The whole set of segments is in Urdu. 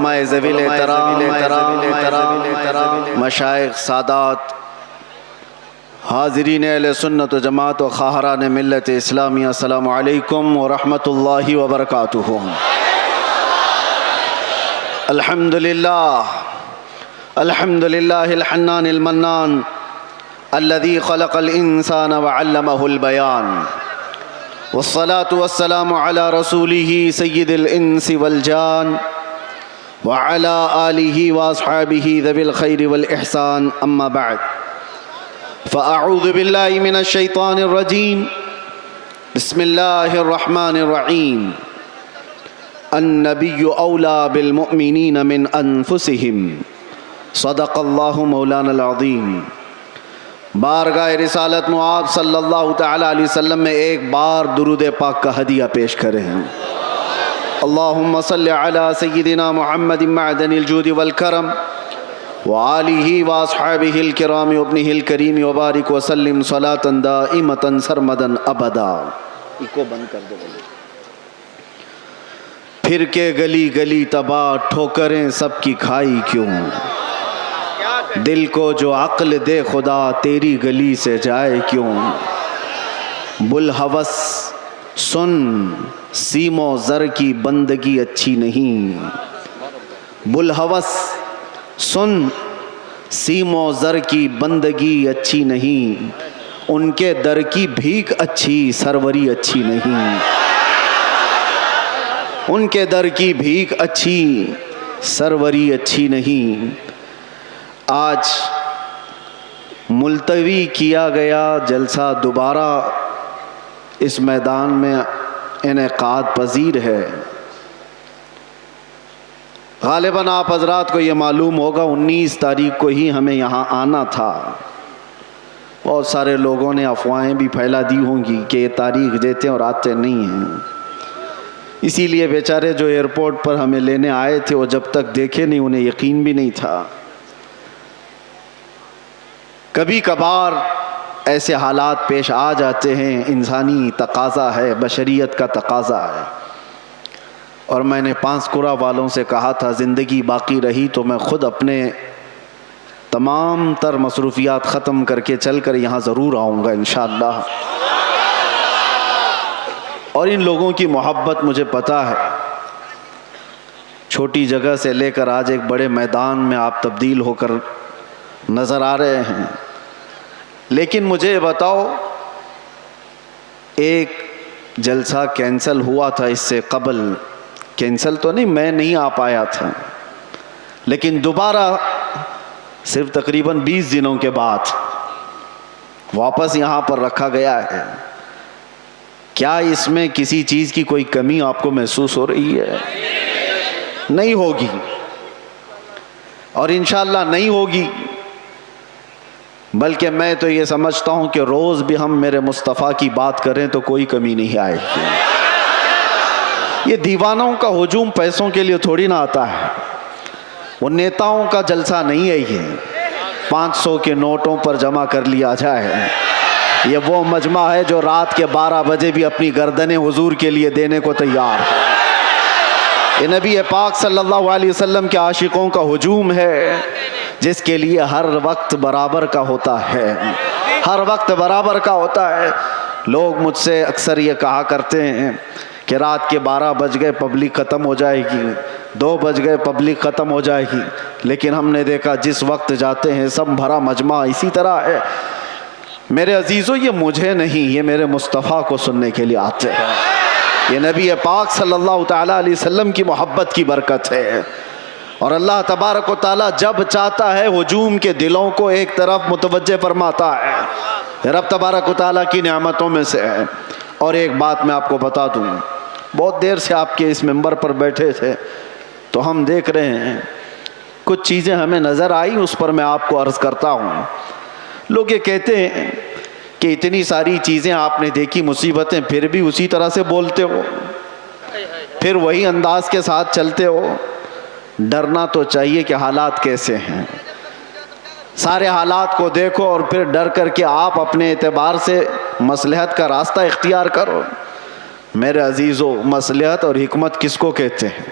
علماء ذویل احترام، مشائخ، سادات، حاضرین اہل سنت و جماعت و خواہران ملت اسلامیہ، السلام علیکم ورحمۃ اللہ وبرکاتہ۔ الحمد للہ الحنان المنان الذي خلق الانسان وعلمه البیان، والصلاة والسلام على رسوله سید الانس والجان وعلى آلہ واصحابہ ذوی الخیر والاحسان، اما بعد فاعوذ باللہ من الشیطان الرجیم، بسم اللہ الرحمن الرحیم۔ النبی اولا بالمؤمنین من انفسہم، صدق اللہ مولانا العظیم۔ بارگاہ رسالت معاب صلی اللہ تعالی علیہ وسلم میں ایک بار درود پاک کا ہدیہ پیش کریں۔ اللہم صلی علی سیدنا محمد معدن الجود والکرم وآلہ واصحابہ الکرام وابنہ الکریم وبارک وسلم صلاۃ دائمۃ سرمدا ابدا۔ کو بند کر دو۔ پھر کے گلی گلی تباہ، ٹھوکریں سب کی کھائی کیوں؟ دل کو جو عقل دے خدا، تیری گلی سے جائے کیوں؟ بلحوث سن، سیم و زر کی بندگی اچھی نہیں۔ بلحوث سن، سیم و زر کی بندگی اچھی نہیں، ان کے در کی بھیک اچھی، سروری اچھی نہیں۔ ان کے در کی بھیک اچھی، سروری اچھی نہیں۔ آج ملتوی کیا گیا جلسہ دوبارہ اس میدان میں انعقاد پذیر ہے۔ غالباً آپ حضرات کو یہ معلوم ہوگا 19 تاریخ کو ہی ہمیں یہاں آنا تھا۔ بہت سارے لوگوں نے افواہیں بھی پھیلا دی ہوں گی کہ یہ تاریخ دیتے ہیں اور آتے نہیں ہیں، اسی لیے بیچارے جو ایئرپورٹ پر ہمیں لینے آئے تھے وہ جب تک دیکھے نہیں انہیں یقین بھی نہیں تھا۔ کبھی کبھار ایسے حالات پیش آ جاتے ہیں، انسانی تقاضا ہے، بشریت کا تقاضا ہے۔ اور میں نے پانسکورہ والوں سے کہا تھا زندگی باقی رہی تو میں خود اپنے تمام تر مصروفیات ختم کر کے چل کر یہاں ضرور آؤں گا انشاءاللہ۔ اور ان لوگوں کی محبت مجھے پتہ ہے، چھوٹی جگہ سے لے کر آج ایک بڑے میدان میں آپ تبدیل ہو کر نظر آ رہے ہیں۔ لیکن مجھے بتاؤ، ایک جلسہ کینسل ہوا تھا اس سے قبل، کینسل تو نہیں، میں نہیں آ پایا تھا، لیکن دوبارہ صرف تقریباً 20 دنوں کے بعد واپس یہاں پر رکھا گیا ہے۔ کیا اس میں کسی چیز کی کوئی کمی آپ کو محسوس ہو رہی ہے؟ نہیں ہوگی، اور انشاءاللہ نہیں ہوگی، بلکہ میں تو یہ سمجھتا ہوں کہ روز بھی ہم میرے مصطفیٰ کی بات کریں تو کوئی کمی نہیں آئے گی۔ یہ دیوانوں کا ہجوم پیسوں کے لیے تھوڑی نہ آتا ہے، وہ نیتاؤں کا جلسہ نہیں ہے، یہ 500 کے نوٹوں پر جمع کر لیا جائے۔ یہ وہ مجمع ہے جو رات کے 12 بجے بھی اپنی گردنیں حضور کے لیے دینے کو تیار ہے۔ یہ نبی پاک صلی اللہ علیہ وسلم کے عاشقوں کا ہجوم ہے، جس کے لیے ہر وقت برابر کا ہوتا ہے، ہر وقت برابر کا ہوتا ہے۔ لوگ مجھ سے اکثر یہ کہا کرتے ہیں کہ رات کے 12 بج گئے پبلک ختم ہو جائے گی، 2 بج گئے پبلک ختم ہو جائے گی، لیکن ہم نے دیکھا جس وقت جاتے ہیں سب بھرا مجمع اسی طرح ہے۔ میرے عزیزو، یہ مجھے نہیں، یہ میرے مصطفیٰ کو سننے کے لیے آتے ہیں۔ یہ نبی پاک صلی اللہ تعالیٰ علیہ وسلم کی محبت کی برکت ہے، اور اللہ تبارک و تعالیٰ جب چاہتا ہے ہجوم کے دلوں کو ایک طرف متوجہ فرماتا ہے۔ رب تبارک و تعالیٰ کی نعمتوں میں سے ہے۔ اور ایک بات میں آپ کو بتا دوں، بہت دیر سے آپ کے اس ممبر پر بیٹھے تھے تو ہم دیکھ رہے ہیں کچھ چیزیں ہمیں نظر آئی، اس پر میں آپ کو عرض کرتا ہوں۔ لوگ یہ کہتے ہیں کہ اتنی ساری چیزیں آپ نے دیکھی، مصیبتیں، پھر بھی اسی طرح سے بولتے ہو، پھر وہی انداز کے ساتھ چلتے ہو۔ ڈرنا تو چاہیے کہ حالات کیسے ہیں، سارے حالات کو دیکھو اور پھر ڈر کر کے آپ اپنے اعتبار سے مصلحت کا راستہ اختیار کرو۔ میرے عزیزو، مصلحت اور حکمت کس کو کہتے ہیں؟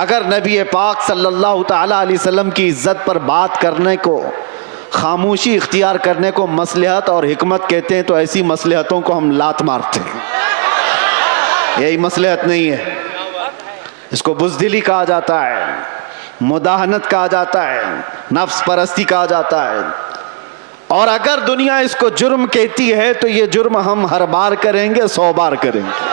اگر نبی پاک صلی اللہ تعالی علیہ وسلم کی عزت پر بات کرنے کو، خاموشی اختیار کرنے کو مصلحت اور حکمت کہتے ہیں تو ایسی مصلحتوں کو ہم لات مارتے ہیں. یہی مصلحت نہیں ہے. اس کو بزدلی کہا جاتا ہے، مداہنت کہا جاتا ہے، نفس پرستی کہا جاتا ہے. اور اگر دنیا اس کو جرم کہتی ہے تو یہ جرم ہم ہر بار کریں گے، 100 بار کریں گے.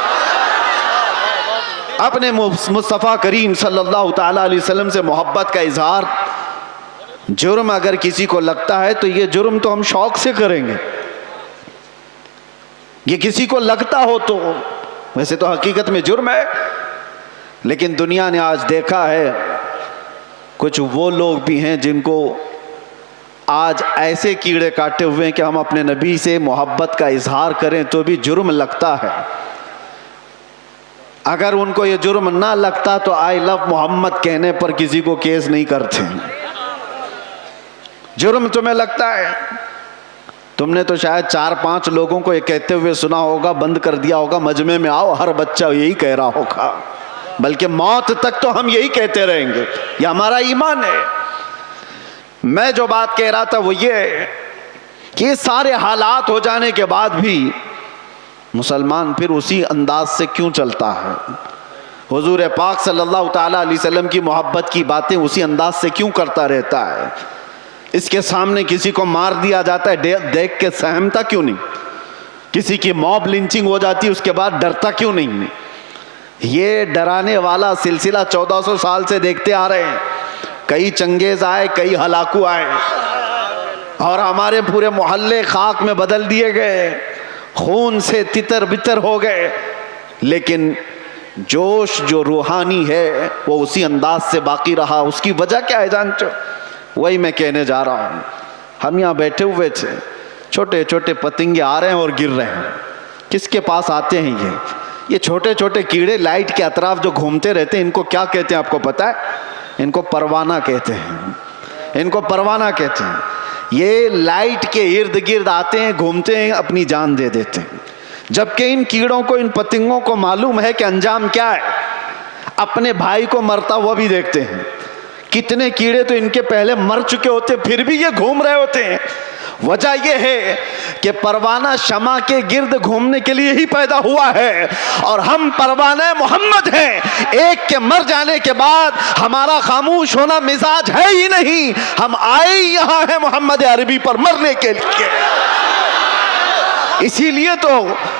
اپنے مصطفیٰ کریم صلی اللہ تعالی علیہ وسلم سے محبت کا اظہار جرم اگر کسی کو لگتا ہے تو یہ جرم تو ہم شوق سے کریں گے. یہ کسی کو لگتا ہو تو ویسے تو حقیقت میں جرم ہے. لیکن دنیا نے آج دیکھا ہے کچھ وہ لوگ بھی ہیں جن کو آج ایسے کیڑے کاٹے ہوئے ہیں کہ ہم اپنے نبی سے محبت کا اظہار کریں تو بھی جرم لگتا ہے. اگر ان کو یہ جرم نہ لگتا تو آئی لو محمد کہنے پر کسی کو کیس نہیں کرتے. جرم تمہیں لگتا ہے. تم نے تو شاید 4-5 لوگوں کو یہ کہتے ہوئے سنا ہوگا، بند کر دیا ہوگا، مجمع میں آؤ ہر بچہ یہی کہہ رہا ہوگا، بلکہ موت تک تو ہم یہی کہتے رہیں گے. یہ ہمارا ایمان ہے. میں جو بات کہہ رہا تھا وہ یہ ہے کہ یہ سارے حالات ہو جانے کے بعد بھی مسلمان پھر اسی انداز سے کیوں چلتا ہے؟ حضور پاک صلی اللہ تعالی علیہ وسلم کی محبت کی باتیں اسی انداز سے کیوں کرتا رہتا ہے؟ اس کے سامنے کسی کو مار دیا جاتا ہے، دیکھ کے سہمتا کیوں نہیں؟ کسی کی موب لنچنگ ہو جاتی ہے اس کے بعد ڈرتا کیوں نہیں؟ یہ ڈرانے والا سلسلہ 1400 سال سے دیکھتے آ رہے ہیں. کئی چنگیز آئے، کئی ہلاکو آئے اور ہمارے پورے محلے خاک میں بدل دیے گئے، خون سے تتر بتر ہو گئے. لیکن جوش جو روحانی ہے وہ اسی انداز سے باقی رہا. اس کی وجہ کیا ہے جانتے ہو؟ وہی میں کہنے جا رہا ہوں. ہم یہاں بیٹھے ہوئے تھے، چھوٹے چھوٹے پتنگے آ رہے ہیں اور گر رہے ہیں. کس کے پاس آتے ہیں یہ چھوٹے چھوٹے کیڑے لائٹ کے اطراف جو گھومتے رہتے ہیں، ان کو کیا کہتے ہیں آپ کو پتا ہے؟ ان کو پروانہ کہتے ہیں. ان کو پروانہ کہتے ہیں. یہ لائٹ کے ارد گرد آتے ہیں، گھومتے ہیں، اپنی جان دے دیتے ہیں. جبکہ ان کیڑوں کو، ان پتنگوں کو معلوم ہے کہ انجام کیا ہے. اپنے بھائی کو مرتا ہوا بھی دیکھتے ہیں. کتنے کیڑے تو ان کے پہلے مر چکے ہوتے پھر بھی یہ گھوم رہے ہوتے ہیں. وجہ یہ ہے کہ پروانہ شمع کے گرد گھومنے کے لیے ہی پیدا ہوا ہے، اور ہم پروانہ محمد ہیں. ایک کے مر جانے کے بعد ہمارا خاموش ہونا مزاج ہے ہی نہیں. ہم آئے یہاں ہیں محمد عربی پر مرنے کے لیے. اسی لیے تو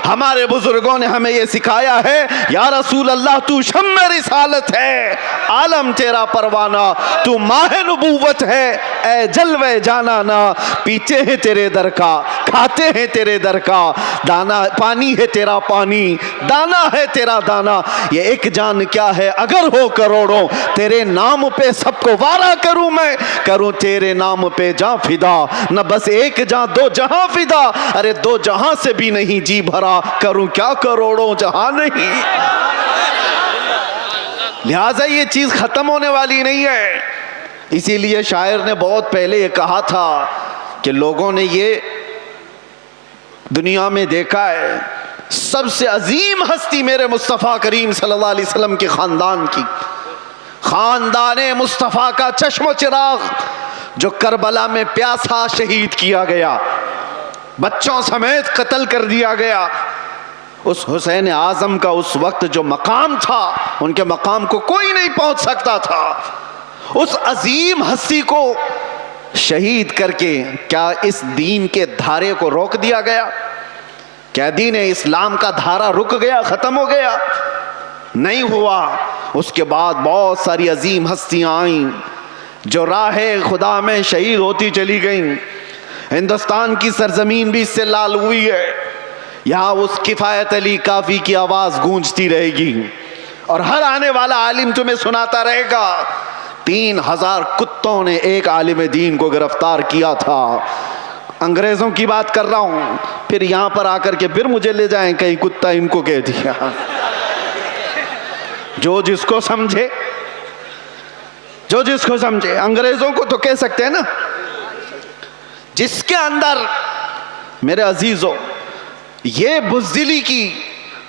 ہمارے بزرگوں نے ہمیں یہ سکھایا ہے، یا رسول اللہ تو شمع رسالت ہے، عالم تیرا پروانہ، تو ماہ نبوت ہے، اے جلوے جانانا. پیتے ہیں تیرے در کا، کھاتے ہیں تیرے در کا، دانا پانی ہے تیرا پانی، دانا ہے تیرا دانا. یہ ایک جان کیا ہے اگر ہو کروڑوں، تیرے نام پہ سب کو وارا کروں میں، کروں تیرے نام پہ جاں فدا. نہ بس ایک جاں دو جہاں فدا، ارے 2 جہاں سے بھی نہیں جی بھرا، کروں کیا کروڑوں جہاں نہیں. لہٰذا یہ چیز ختم ہونے والی نہیں ہے. اسی لیے شاعر نے بہت پہلے یہ کہا تھا کہ لوگوں نے یہ دنیا میں دیکھا ہے، سب سے عظیم ہستی میرے مصطفیٰ کریم صلی اللہ علیہ وسلم کے خاندان کی، خاندان مصطفیٰ کا چشم و چراغ جو کربلا میں پیاسا شہید کیا گیا، بچوں سمیت قتل کر دیا گیا. اس حسین اعظم کا اس وقت جو مقام تھا، ان کے مقام کو کوئی نہیں پہنچ سکتا تھا. اس عظیم ہستی کو شہید کر کے کیا اس دین کے دھارے کو روک دیا گیا؟ کیا دین اسلام کا دھارا رک گیا، ختم ہو گیا؟ نہیں ہوا. اس کے بعد بہت ساری عظیم ہستیاں آئیں جو راہ خدا میں شہید ہوتی چلی گئیں. ہندوستان کی سرزمین بھی اس سے لال ہوئی ہے. یہاں اس کفایت علی کافی کی آواز گونجتی رہے گی، اور ہر آنے والا عالم تمہیں سناتا رہے گا 3000 کتوں نے ایک عالم دین کو گرفتار کیا تھا. انگریزوں کی بات کر رہا ہوں. پھر یہاں پر آ کر کے پھر مجھے لے جائیں کہیں کتا ان کو کہہ دیا. جو جس کو سمجھے، جو جس کو سمجھے. انگریزوں کو تو کہہ سکتے ہیں نا. جس کے اندر میرے عزیزوں یہ بزدلی کی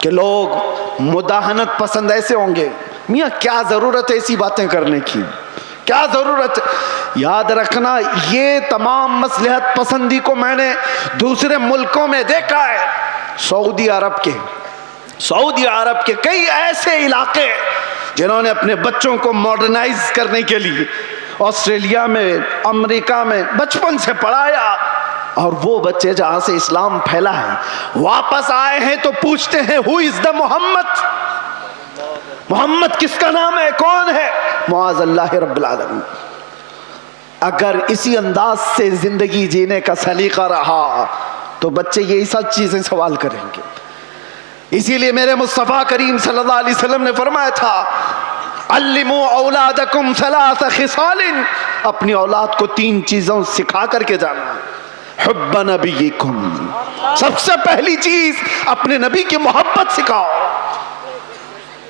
کہ لوگ مداہنت پسند ایسے ہوں گے، میاں کیا ضرورت ہے ایسی باتیں کرنے کی، کیا ضرورت ہے؟ یاد رکھنا یہ تمام مصلحت پسندی کو میں نے دوسرے ملکوں میں دیکھا ہے. سعودی عرب کے کئی ایسے علاقے جنہوں نے اپنے بچوں کو ماڈرنائز کرنے کے لیے آسٹریلیا میں، امریکہ میں بچپن سے پڑھایا، اور وہ بچے جہاں سے اسلام پھیلا ہے واپس آئے ہیں تو پوچھتے ہیں who is the محمد کس کا نام ہے، کون ہے؟ معاذ اللہ رب العالمین. اگر اسی انداز سے زندگی جینے کا سلیقہ رہا تو بچے یہی سب چیزیں سوال کریں گے. اسی لیے میرے مصطفیٰ کریم صلی اللہ علیہ وسلم نے فرمایا تھا علموا اولادکم ثلاث خصال، اپنی اولاد کو 3 چیزوں سکھا کر کے جانا. حب نبیکم، سب سے پہلی چیز اپنے نبی کی محبت سکھاؤ،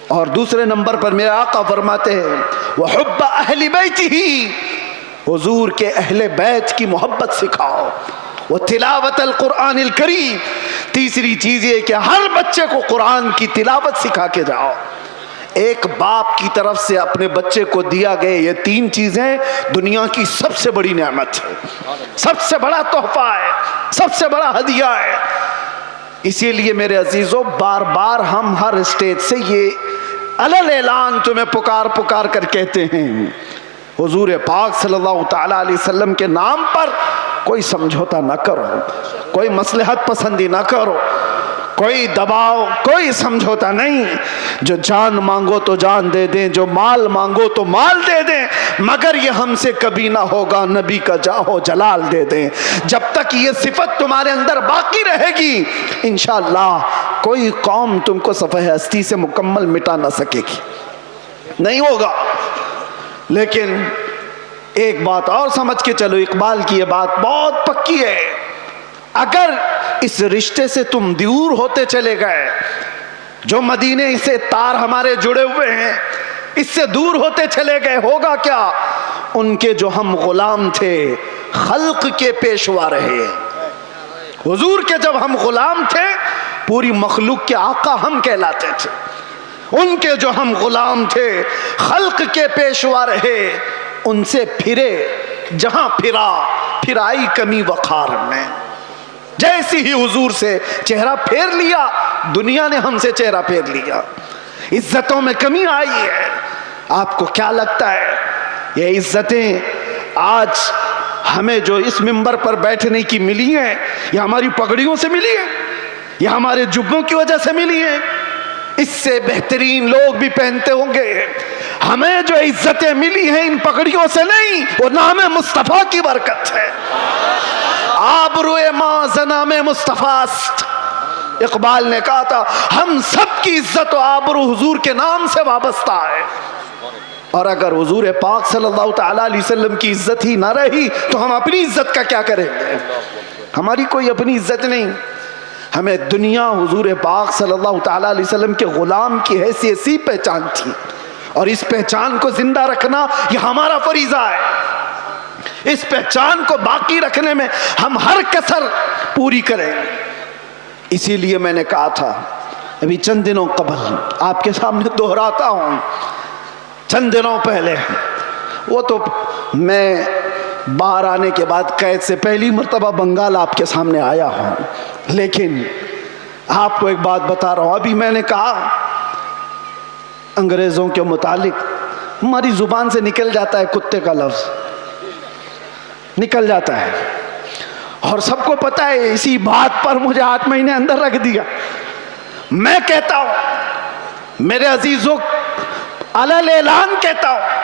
اور دوسرے نمبر پر میرے آقا فرماتے ہیں وحب اہل بیتہ، حضور کے اہل بیت کی محبت سکھاؤ، وتلاوت القرآن الکریم، تیسری چیز یہ کہ ہر بچے کو قرآن کی تلاوت سکھا کے جاؤ. ایک باپ کی طرف سے اپنے بچے کو دیا گئے یہ 3 چیزیں دنیا کی سب سے بڑی نعمت ہے، سب سے بڑا تحفہ ہے، سب سے بڑا ہدیہ ہے. اسی لیے میرے عزیزوں بار بار ہم ہر اسٹیج سے یہ علل اعلان تمہیں پکار کر کہتے ہیں، حضور پاک صلی اللہ تعالی علیہ وسلم کے نام پر کوئی سمجھوتا نہ کرو، کوئی مصلحت پسندی نہ کرو، کوئی دباؤ، کوئی سمجھوتا نہیں. جو جان مانگو تو جان دے دیں، جو مال مانگو تو مال دے دیں، مگر یہ ہم سے کبھی نہ ہوگا نبی کا جاہو جلال دے دیں. جب تک یہ صفت تمہارے اندر باقی رہے گی انشاءاللہ کوئی قوم تم کو صفحہ ہستی سے مکمل مٹا نہ سکے گی، نہیں ہوگا. لیکن ایک بات اور سمجھ کے چلو، اقبال کی یہ بات بہت پکی ہے، اگر اس رشتے سے تم دور ہوتے چلے گئے، جو مدینے سے تار ہمارے جڑے ہوئے ہیں اس سے دور ہوتے چلے گئے، ہوگا کیا؟ ان کے جو ہم غلام تھے خلق کے پیشوا رہے. حضور کے جب ہم غلام تھے پوری مخلوق کے آقا ہم کہلاتے تھے، ان کے جو ہم غلام تھے خلق کے پیشوا رہے. ان سے پھرے جہاں پھر آئی کمی وقار میں. جیسی ہی حضور سے چہرہ پھیر لیا دنیا نے ہم سے چہرہ پھیر لیا، عزتوں میں کمی آئی ہے. آپ کو کیا لگتا ہے یہ عزتیں آج ہمیں جو اس منبر پر بیٹھنے کی ملی ہیں یہ ہماری پگڑیوں سے ملی ہیں، یہ ہمارے جبوں کی وجہ سے ملی ہیں؟ اس سے بہترین لوگ بھی پہنتے ہوں گے. ہمیں جو عزتیں ملی ہیں ان پگڑیوں سے نہیں، وہ نام مصطفیٰ کی برکت ہے. آبروئے ماں زنام مصطفیٰ است. اقبال نے کہا تھا ہم سب کی عزت و آبرو حضور کے نام سے وابستہ ہے، اور اگر حضور پاک صلی اللہ تعالی علیہ وسلم کی عزت ہی نہ رہی تو ہم اپنی عزت کا کیا کریں گے؟ ہماری کوئی اپنی عزت نہیں. ہمیں دنیا حضور پاک صلی اللہ تعالی علیہ وسلم کے غلام کی حیثیت سی پہچان تھی، اور اس پہچان کو زندہ رکھنا یہ ہمارا فریضہ ہے. اس پہچان کو باقی رکھنے میں ہم ہر کسر پوری کریں. اسی لیے میں نے کہا تھا ابھی چند دنوں قبل، آپ کے سامنے دہراتا ہوں، چند دنوں پہلے، وہ تو میں باہر آنے کے بعد قید سے پہلی مرتبہ بنگال آپ کے سامنے آیا ہوں، لیکن آپ کو ایک بات بتا رہا ہوں. ابھی میں نے کہا انگریزوں کے متعلق ہماری زبان سے نکل جاتا ہے کتے کا لفظ، نکل جاتا ہے، اور سب کو پتا ہے. اسی بات پر مجھے 8 مہینے اندر رکھ دیا. میں کہتا ہوں میرے عزیزوں، علل اعلان کہتا ہوں،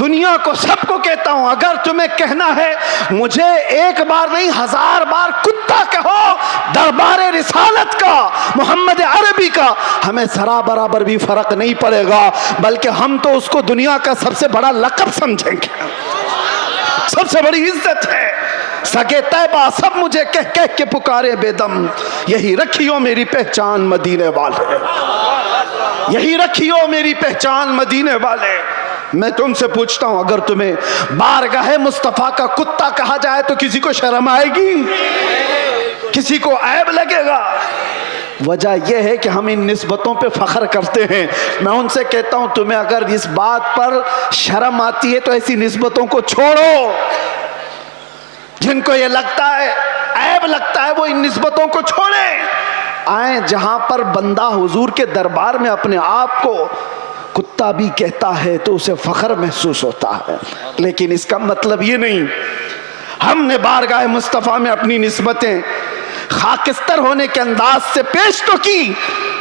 دنیا کو سب کو کہتا ہوں، اگر تمہیں کہنا ہے مجھے 1 بار نہیں 1000 بار کتا کہو دربار رسالت کا، محمد عربی کا، ہمیں ذرا برابر بھی فرق نہیں پڑے گا، بلکہ ہم تو اس کو دنیا کا سب سے بڑا لقب سمجھیں گے، سب سے بڑی عزت ہے. سگے طیبہ سب مجھے کہہ کے پکارے بے دم، یہی رکھیو میری پہچان مدینے والے، یہی رکھیو میری پہچان مدینے والے. میں تم سے پوچھتا ہوں اگر تمہیں بارگاہ مصطفیٰ کا کتا کہا جائے تو کسی کو شرم آئے گی؟ کسی کو عیب لگے گا؟ وجہ یہ ہے کہ ہم ان نسبتوں پہ فخر کرتے ہیں. میں ان سے کہتا ہوں تمہیں اگر اس بات پر شرم آتی ہے تو ایسی نسبتوں کو چھوڑو. جن کو یہ لگتا ہے عیب لگتا ہے وہ ان نسبتوں کو چھوڑیں. آئیں جہاں پر بندہ حضور کے دربار میں اپنے آپ کو کتا بھی کہتا ہے تو اسے فخر محسوس ہوتا ہے. لیکن اس کا مطلب یہ نہیں. ہم نے بارگاہ مصطفیٰ میں اپنی نسبتیں خاکستر ہونے کے انداز سے پیش تو کی,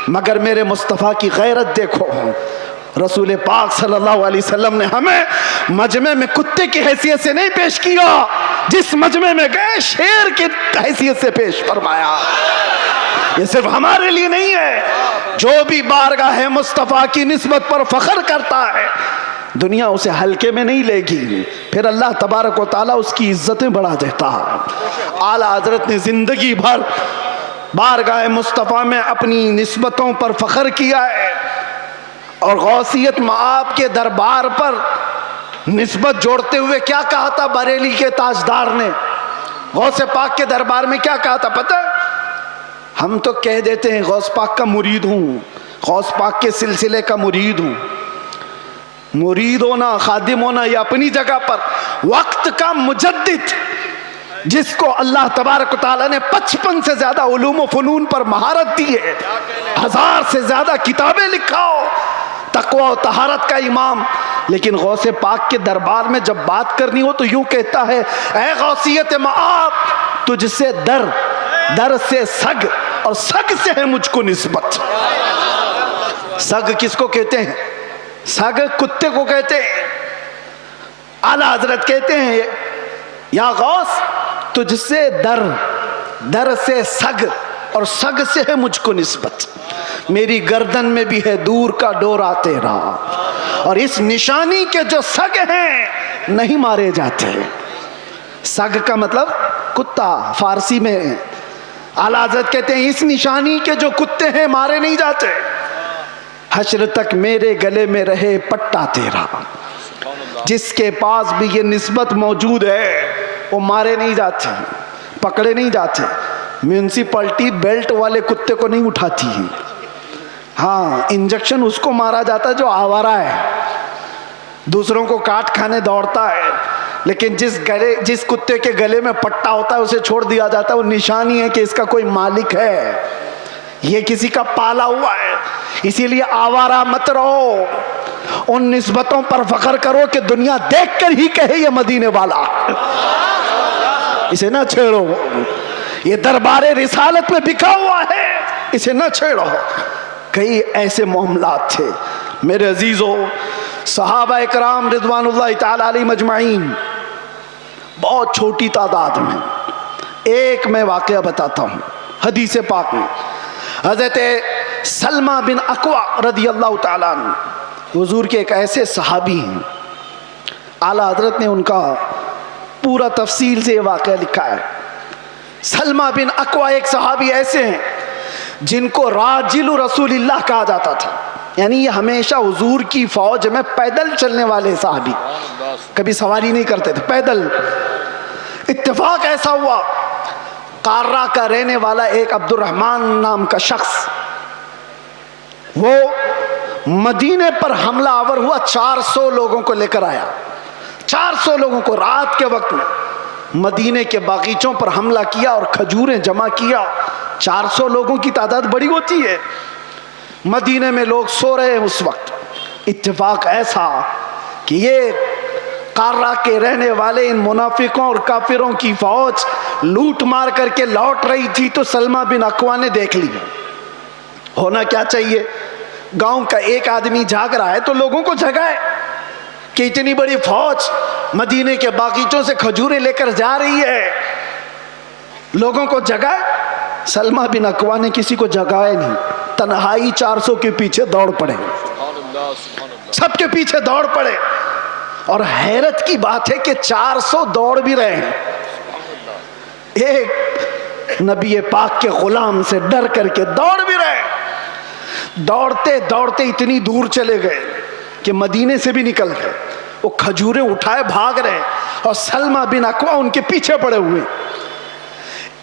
مگر میرے مصطفیٰ کی غیرت دیکھو. رسول پاک صلی اللہ علیہ وسلم نے ہمیں مجمع میں کتے کی حیثیت سے نہیں پیش کیا, جس مجمع میں گئے شیر کی حیثیت سے پیش فرمایا. یہ صرف ہمارے لیے نہیں ہے. جو بھی بارگاہ مصطفیٰ کی نسبت پر فخر کرتا ہے دنیا اسے ہلکے میں نہیں لے گی, پھر اللہ تبارک و تعالیٰ اس کی عزتیں بڑھا دیتا ہے. اعلیٰ حضرت نے زندگی بھر بارگاہ مصطفیٰ میں اپنی نسبتوں پر فخر کیا ہے, اور غوثیت مآب کے دربار پر نسبت جوڑتے ہوئے کیا کہا تھا بریلی کے تاجدار نے؟ غوث پاک کے دربار میں کیا کہا تھا پتہ ہے؟ ہم تو کہہ دیتے ہیں غوث پاک کا مرید ہوں, غوث پاک کے سلسلے کا مرید ہوں. مرید ہونا, خادم ہونا یہ اپنی جگہ پر, وقت کا مجدد جس کو اللہ تبارک و تعالیٰ نے 55 سے زیادہ علوم و فنون پر مہارت دی ہے, 1000 سے زیادہ کتابیں لکھا ہو, تقوی و طہارت کا امام, لیکن غوث پاک کے دربار میں جب بات کرنی ہو تو یوں کہتا ہے اے غوثیت مآب تجھ سے در, در سے سگ, اور سگ سے ہے مجھ کو نسبت. سگ کس کو کہتے ہیں؟ سگ کتے کو کہتے ہیں. اعلیٰ حضرت کہتے ہیں یا غوث تجھ سے در, در سے سگ, اور سگ سے ہے مجھ کو نسبت. میری گردن میں بھی ہے دور کا ڈورا تیرا, اور اس نشانی کے جو سگ ہیں نہیں مارے جاتے. سگ کا مطلب کتا فارسی میں. اعلیٰ حضرت کہتے ہیں اس نشانی کے جو کتے ہیں مارے نہیں جاتے. حشر تک میرے گلے میں رہے پٹا تیرا. جس کے پاس بھی یہ نسبت موجود ہے وہ مارے نہیں جاتے, پکڑے نہیں جاتے. میونسپلٹی بیلٹ والے کتے کو نہیں اٹھاتی, ہاں انجیکشن اس کو مارا جاتا ہے جو آوارہ ہے, دوسروں کو کاٹ کھانے دوڑتا ہے. لیکن جس کتے کے گلے میں پٹا ہوتا ہے اسے چھوڑ دیا جاتا ہے. وہ نشانی ہے کہ اس کا کوئی مالک ہے, یہ کسی کا پالا ہوا ہے. اسی لیے آوارہ مت رہو, ان نسبتوں پر فخر کرو کہ دنیا دیکھ کر ہی کہے یہ مدینے والا. اسے نہ چھیڑو, یہ دربار رسالت میں بکھا ہوا ہے, اسے نہ چھیڑو. کئی ایسے معاملات تھے میرے عزیزو. صحابہ اکرام رضوان اللہ تعالی علیہ مجمعین بہت چھوٹی تعداد میں. ایک میں واقعہ بتاتا ہوں حدیث پاک میں. حضرت سلمہ بن اکوع رضی اللہ تعالیٰ عنہ حضور کے ایک ایسے صحابی ہیں, اعلیٰ حضرت نے ان کا پورا تفصیل سے یہ واقعہ لکھا ہے. سلمہ بن اکوع ایک صحابی ایسے ہیں جن کو راجل رسول اللہ کہا جاتا تھا, یعنی یہ ہمیشہ حضور کی فوج میں پیدل چلنے والے صحابی, کبھی سواری نہیں کرتے تھے, پیدل. اتفاق ایسا ہوا قارہ کا رہنے والا ایک عبد الرحمن نام کا شخص وہ مدینے پر حملہ آور ہوا, 400 لوگوں کو لے کر آیا. 400 لوگوں کو رات کے وقت میں مدینے کے باغیچوں پر حملہ کیا اور کھجوریں جمع کیا. 400 لوگوں کی تعداد بڑی ہوتی ہے. مدینے میں لوگ سو رہے ہیں اس وقت. اتفاق ایسا کہ یہ قارہ کے رہنے والے ان منافقوں اور کافروں کی فوج لوٹ مار کر کے لوٹ رہی تھی تو سلمہ بن اکوع نے دیکھ لیا. ہونا کیا چاہیے, گاؤں کا ایک آدمی جاگ رہا ہے تو لوگوں کو جگائے کہ اتنی بڑی فوج مدینے کے باغیچوں سے کھجوریں لے کر جا رہی ہے, لوگوں کو جگائے. سلمہ بن اکوع نے کسی کو جگائے نہیں, تنہائی 400 کے پیچھے دوڑ پڑے, سب کے پیچھے دوڑ پڑے. اور حیرت کی بات ہے کہ 400 دوڑ بھی رہے ہیں, ایک نبی پاک کے غلام سے ڈر کر کے دوڑ بھی رہے. دوڑتے دوڑتے اتنی دور چلے گئے کہ مدینے سے بھی نکل گئے. وہ کھجوریں اٹھائے بھاگ رہے اور سلمہ بن اکوع ان کے پیچھے پڑے ہوئے.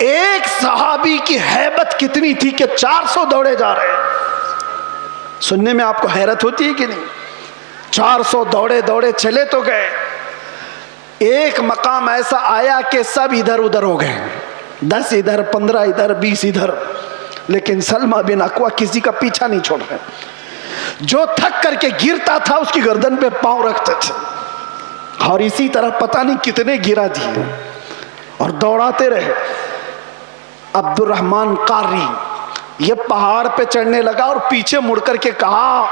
ایک صحابی کی ہیبت کتنی تھی کہ 400 دوڑے جا رہے ہیں. سننے میں آپ کو حیرت ہوتی ہے کہ نہیں؟ 400 دوڑے دوڑے چلے تو گئے. ایک مقام ایسا آیا کہ سب ادھر ادھر ہو گئے، 10 ادھر، 15 ادھر، 20 ادھر، لیکن سلمہ بن اکوع کسی کا پیچھا نہیں چھوڑ رہے. جو تھک کر کے گرتا تھا اس کی گردن پہ پاؤں رکھتے تھے، اور اسی طرح پتہ نہیں کتنے گرا دیے اور دوڑاتے رہے. عبد الرحمن قاری یہ پہاڑ پہ چڑھنے لگا اور پیچھے مڑ کر کے کہا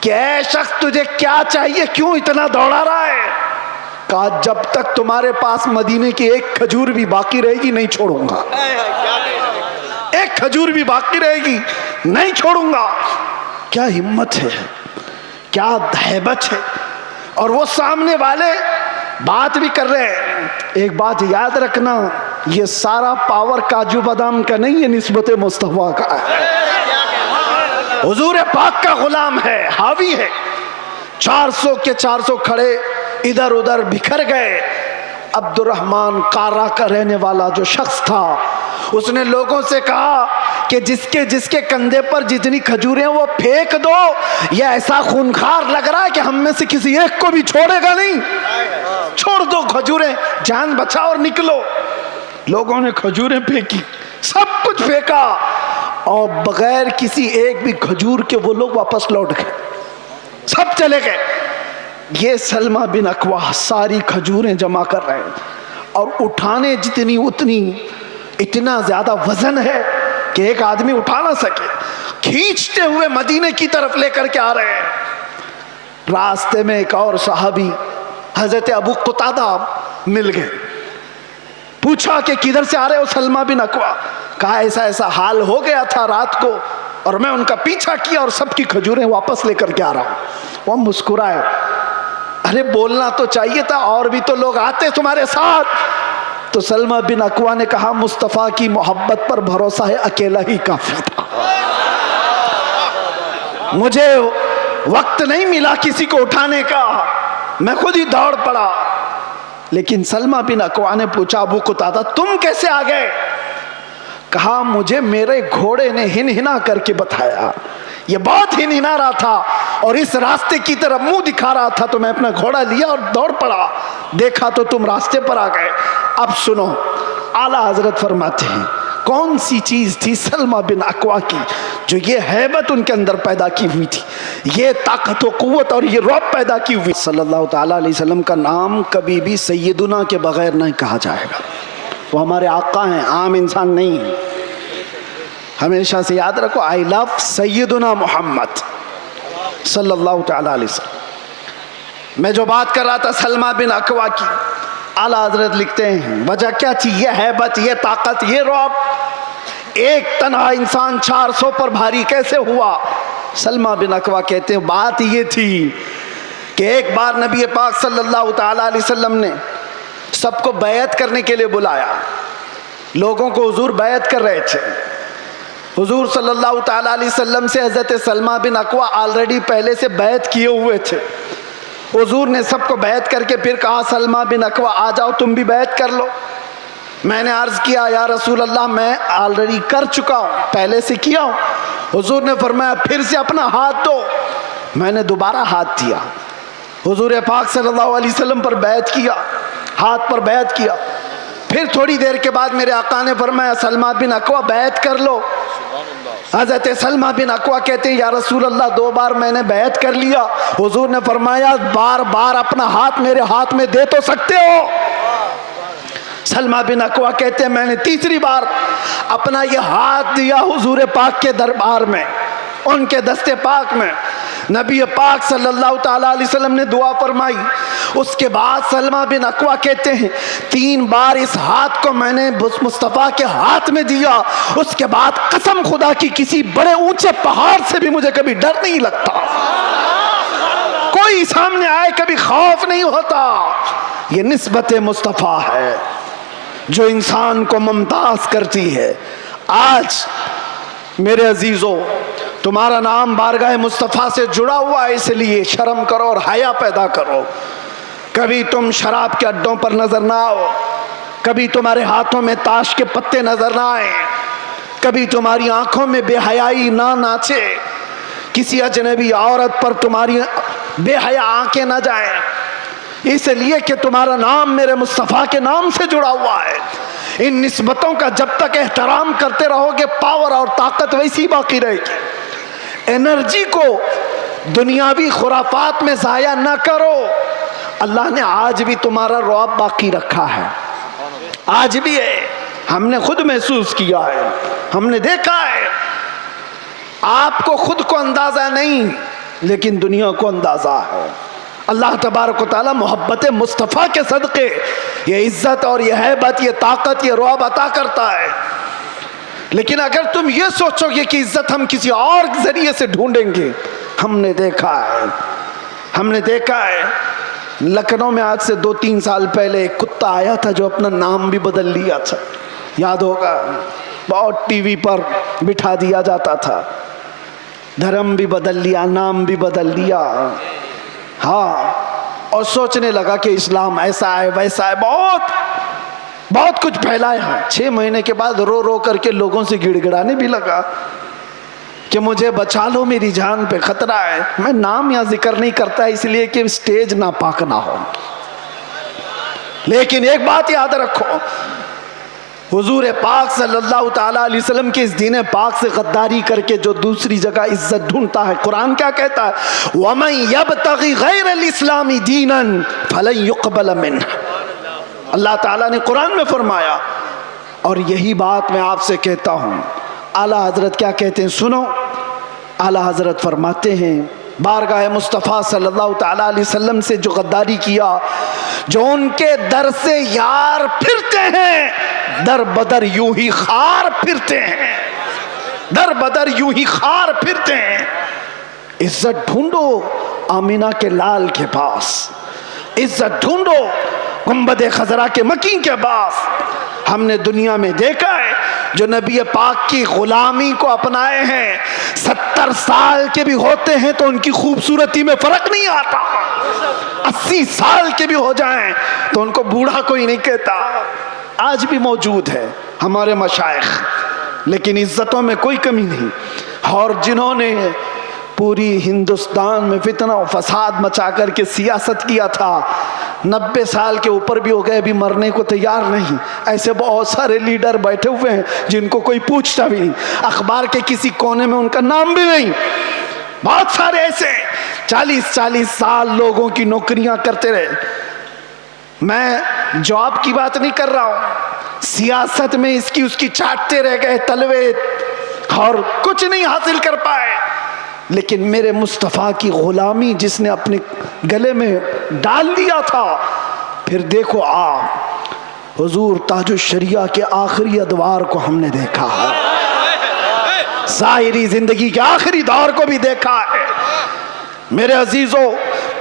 کہ اے شخص تجھے کیا چاہیے، کیوں اتنا دوڑا رہا ہے؟ کہا جب تک تمہارے پاس مدینے کی ایک کھجور بھی باقی رہے گی نہیں چھوڑوں گا. ایک کھجور بھی باقی رہے گی نہیں چھوڑوں گا. کیا ہمت ہے، کیا ہیبت ہے. اور وہ سامنے والے بات بھی کر رہے ہیں. ایک بات یاد رکھنا، یہ سارا پاور کاجو بادام کا نہیں، یہ نسبت مصطفیٰ کا ہے، حضور پاک کا غلام ہے، حاوی ہے. 400 کے 400 کھڑے ادھر ادھر بکھر گئے. عبد الرحمن قارہ کا رہنے والا جو شخص تھا اس نے لوگوں سے کہا کہ جس کے کندھے پر جتنی کھجوریں وہ پھینک دو، یہ ایسا خونخوار لگ رہا ہے کہ ہم میں سے کسی ایک کو بھی چھوڑے گا نہیں. چھوڑ دو کھجوریں، جان بچاؤ اور نکلو. لوگوں نے کھجوریں پھینکی، سب کچھ پھینکا، اور بغیر کسی ایک بھی کھجور کے وہ لوگ واپس لوٹ گئے، سب چلے گئے. یہ سلمہ بن اکوع ساری کھجوریں جمع کر رہے ہیں، اور اٹھانے جتنی اتنی، اتنا زیادہ وزن ہے کہ ایک آدمی اٹھا نہ سکے. کھینچتے ہوئے مدینے کی طرف لے کر کے آ رہے ہیں. راستے میں ایک اور صحابی حضرت ابو قتادہ مل گئے. پوچھا کہ کدھر سے آ رہے ہو سلمہ بن اکوع؟ کہا ایسا ایسا حال ہو گیا تھا رات کو، اور میں ان کا پیچھا کیا اور سب کی کھجوریں واپس لے کر کے آ رہا ہوں. وہ مسکرائے. ارے بولنا تو چاہیے تھا، اور بھی تو لوگ آتے تمہارے ساتھ. تو سلمہ بن اکوع نے کہا مصطفیٰ کی محبت پر بھروسہ ہے، اکیلا ہی کافی تھا، مجھے وقت نہیں ملا کسی کو اٹھانے کا، میں خود ہی دوڑ پڑا. لیکن سلمہ بن اکوع نے پوچھا ابو قتادہ تم کیسے آ گئے؟ کہا مجھے میرے گھوڑے نے ہنہنا کر کے بتایا، یہ بہت ہنہنا رہا تھا اور اس راستے کی طرف منہ دکھا رہا تھا، تو میں اپنا گھوڑا لیا اور دوڑ پڑا، دیکھا تو تم راستے پر آ گئے. اب سنو، اعلیٰ حضرت فرماتے ہیں کون سی چیز تھی سلمہ بن اکوع کی جو یہ ہیبت ان کے اندر پیدا کی ہوئی تھی، یہ طاقت و قوت اور یہ رعب پیدا کی ہوئی. صلی اللہ تعالیٰ علیہ وسلم کا نام کبھی بھی سیدنا کے بغیر نہیں کہا جائے گا. وہ ہمارے آقا ہیں، عام انسان نہیں ہیں. ہمیشہ سے یاد رکھو، آئی لو سیدنا محمد صلی اللہ تعالیٰ علیہ وسلم. میں جو بات کر رہا تھا سلمہ بن اکوع کی، اعلیٰ حضرت لکھتے ہیں وجہ کیا تھی؟ یہ ہیبت، یہ طاقت، یہ رعب. ایک تنہا انسان 400 پر بھاری کیسے ہوا؟ سلمہ بن اکوع کہتے ہیں بات یہ تھی کہ ایک بار نبی پاک صلی اللہ تعالیٰ علیہ وسلم نے سب کو بیعت کرنے کے لیے بلایا. لوگوں کو حضور بیعت کر رہے تھے. حضور صلی اللہ تعالیٰ علیہ وسلم سے حضرت سلمہ بن اکوع آلریڈی پہلے سے بیعت کیے ہوئے تھے. حضور نے سب کو بیعت کر کے پھر کہا سلمہ بن اکوع آ جاؤ تم بھی بیعت کر لو. میں نے عرض کیا یا رسول اللہ میں آلریڈی کر چکا ہوں، پہلے سے کیا ہوں. حضور نے فرمایا پھر سے اپنا ہاتھ دو. میں نے دوبارہ ہاتھ دیا، حضور پاک صلی اللہ علیہ وسلم پر بیعت کیا، ہاتھ پر بیعت کیا. پھر تھوڑی دیر کے بعد میرے آقا نے فرمایا سلمہ بن اکوع بیعت کر لو. حضرت سلمہ بن اکوع کہتے ہیں یا رسول اللہ 2 بار میں نے بیعت کر لیا. حضور نے فرمایا بار بار اپنا ہاتھ میرے ہاتھ میں دے تو سکتے ہو. سلمہ بن اکوع کہتے ہیں میں نے 3ری بار اپنا یہ ہاتھ دیا حضور پاک کے دربار میں، ان کے دستے پاک میں. نبی پاک صلی اللہ تعالیٰ علیہ وسلم نے دعا فرمائی. اس کے بعد سلمہ بن اکوع کہتے ہیں 3 بار اس ہاتھ کو میں نے مصطفیٰ کے ہاتھ میں دیا. اس کے بعد قسم خدا کی کسی بڑے اونچے پہاڑ سے بھی مجھے کبھی ڈر نہیں لگتا، کوئی سامنے آئے کبھی خوف نہیں ہوتا. یہ نسبت مصطفیٰ ہے جو انسان کو ممتاز کرتی ہے. آج میرے عزیزو تمہارا نام بارگاہ مصطفیٰ سے جڑا ہوا ہے، اس لیے شرم کرو اور حیا پیدا کرو. کبھی تم شراب کے اڈوں پر نظر نہ آؤ، کبھی تمہارے ہاتھوں میں تاش کے پتے نظر نہ آئے، کبھی تمہاری آنکھوں میں بے حیائی نہ ناچے، کسی اجنبی عورت پر تمہاری بے حیا آنکھیں نہ جائیں، اس لیے کہ تمہارا نام میرے مصطفیٰ کے نام سے جڑا ہوا ہے۔ ان نسبتوں کا جب تک احترام کرتے رہو گے، پاور اور طاقت ویسی باقی رہے گی۔ انرجی کو دنیاوی خرافات میں ضائع نہ کرو۔ اللہ نے آج بھی تمہارا رعب باقی رکھا ہے، آج بھی ہے، ہم نے خود محسوس کیا ہے، ہم نے دیکھا ہے۔ آپ کو خود کو اندازہ نہیں، لیکن دنیا کو اندازہ ہے۔ اللہ تبارک و تعالی محبت مصطفیٰ کے صدقے یہ عزت اور یہ ہیبت، یہ طاقت، یہ رعب عطا کرتا ہے۔ لیکن اگر تم یہ سوچو گے کہ عزت ہم کسی اور ذریعے سے ڈھونڈیں گے، ہم نے دیکھا ہے لکھنؤ میں آج سے 2-3 سال پہلے ایک کتا آیا تھا جو اپنا نام بھی بدل لیا تھا، یاد ہوگا، بہت ٹی وی پر بٹھا دیا جاتا تھا، دھرم بھی بدل لیا، نام بھی بدل لیا، ہاں، اور سوچنے لگا کہ اسلام ایسا ہے ویسا ہے، بہت کچھ پھیلایا۔ 6 مہینے کے بعد رو رو کر کے لوگوں سے گڑ گڑانے بھی لگا کہ مجھے بچا لو، میری جان پہ خطرہ ہے۔ میں نام یا ذکر نہیں کرتا اس لیے کہ سٹیج ناپاک نہ ہو، لیکن ایک بات یاد رکھو، حضور پاک صلی اللہ تعالیٰ علیہ وسلم کے اس دین پاک سے غداری کر کے جو دوسری جگہ عزت ڈھونڈتا ہے، قرآن کیا کہتا ہے؟ وَمَن يَبْتَغِ غَيْرَ الْإِسْلَامِ دِينًا فَلَن يُقْبَلَ مِنْهُ۔ اللہ تعالیٰ نے قرآن میں فرمایا، اور یہی بات میں آپ سے کہتا ہوں۔ اعلیٰ حضرت کیا کہتے ہیں سنو، اعلیٰ حضرت فرماتے ہیں بارگاہ مصطفیٰ صلی اللہ تعالیٰ علیہ وسلم سے جو غداری کیا، جو ان کے در سے یار پھرتے ہیں، در بدر یوں ہی خار پھرتے ہیں، در بدر یوں ہی خار پھرتے ہیں۔ عزت ڈھونڈو آمینہ کے لال کے پاس، عزت ڈھونڈو گنبد خضرا کے مکین کے پاس۔ ہم نے دنیا میں دیکھا ہے جو نبی پاک کی غلامی کو اپنائے ہیں، 70 سال کے بھی ہوتے ہیں تو ان کی خوبصورتی میں فرق نہیں آتا، 80 سال کے بھی ہو جائیں تو ان کو بوڑھا کوئی نہیں کہتا۔ آج بھی موجود ہے ہمارے مشائخ، لیکن عزتوں میں کوئی کمی نہیں۔ اور جنہوں نے پوری ہندوستان میں فتنہ و فساد مچا کر کے سیاست کیا تھا، 90 سال کے اوپر بھی ہو گئے، ابھی مرنے کو تیار نہیں۔ ایسے بہت سارے لیڈر بیٹھے ہوئے ہیں جن کو کوئی پوچھتا بھی نہیں، اخبار کے کسی کونے میں ان کا نام بھی نہیں۔ بہت سارے ایسے 40 سال لوگوں کی نوکریاں کرتے رہے۔ میں جاب کی بات نہیں کر رہا ہوں، سیاست میں اس کی چاٹتے رہ گئے تلوے اور کچھ نہیں حاصل کر پائے۔ لیکن میرے مصطفیٰ کی غلامی جس نے اپنے گلے میں ڈال دیا تھا، پھر دیکھو آپ حضور تاج الشریعہ کے آخری ادوار کو ہم نے دیکھا ہے، ظاہری زندگی کے آخری دور کو بھی دیکھا ہے۔ میرے عزیزوں،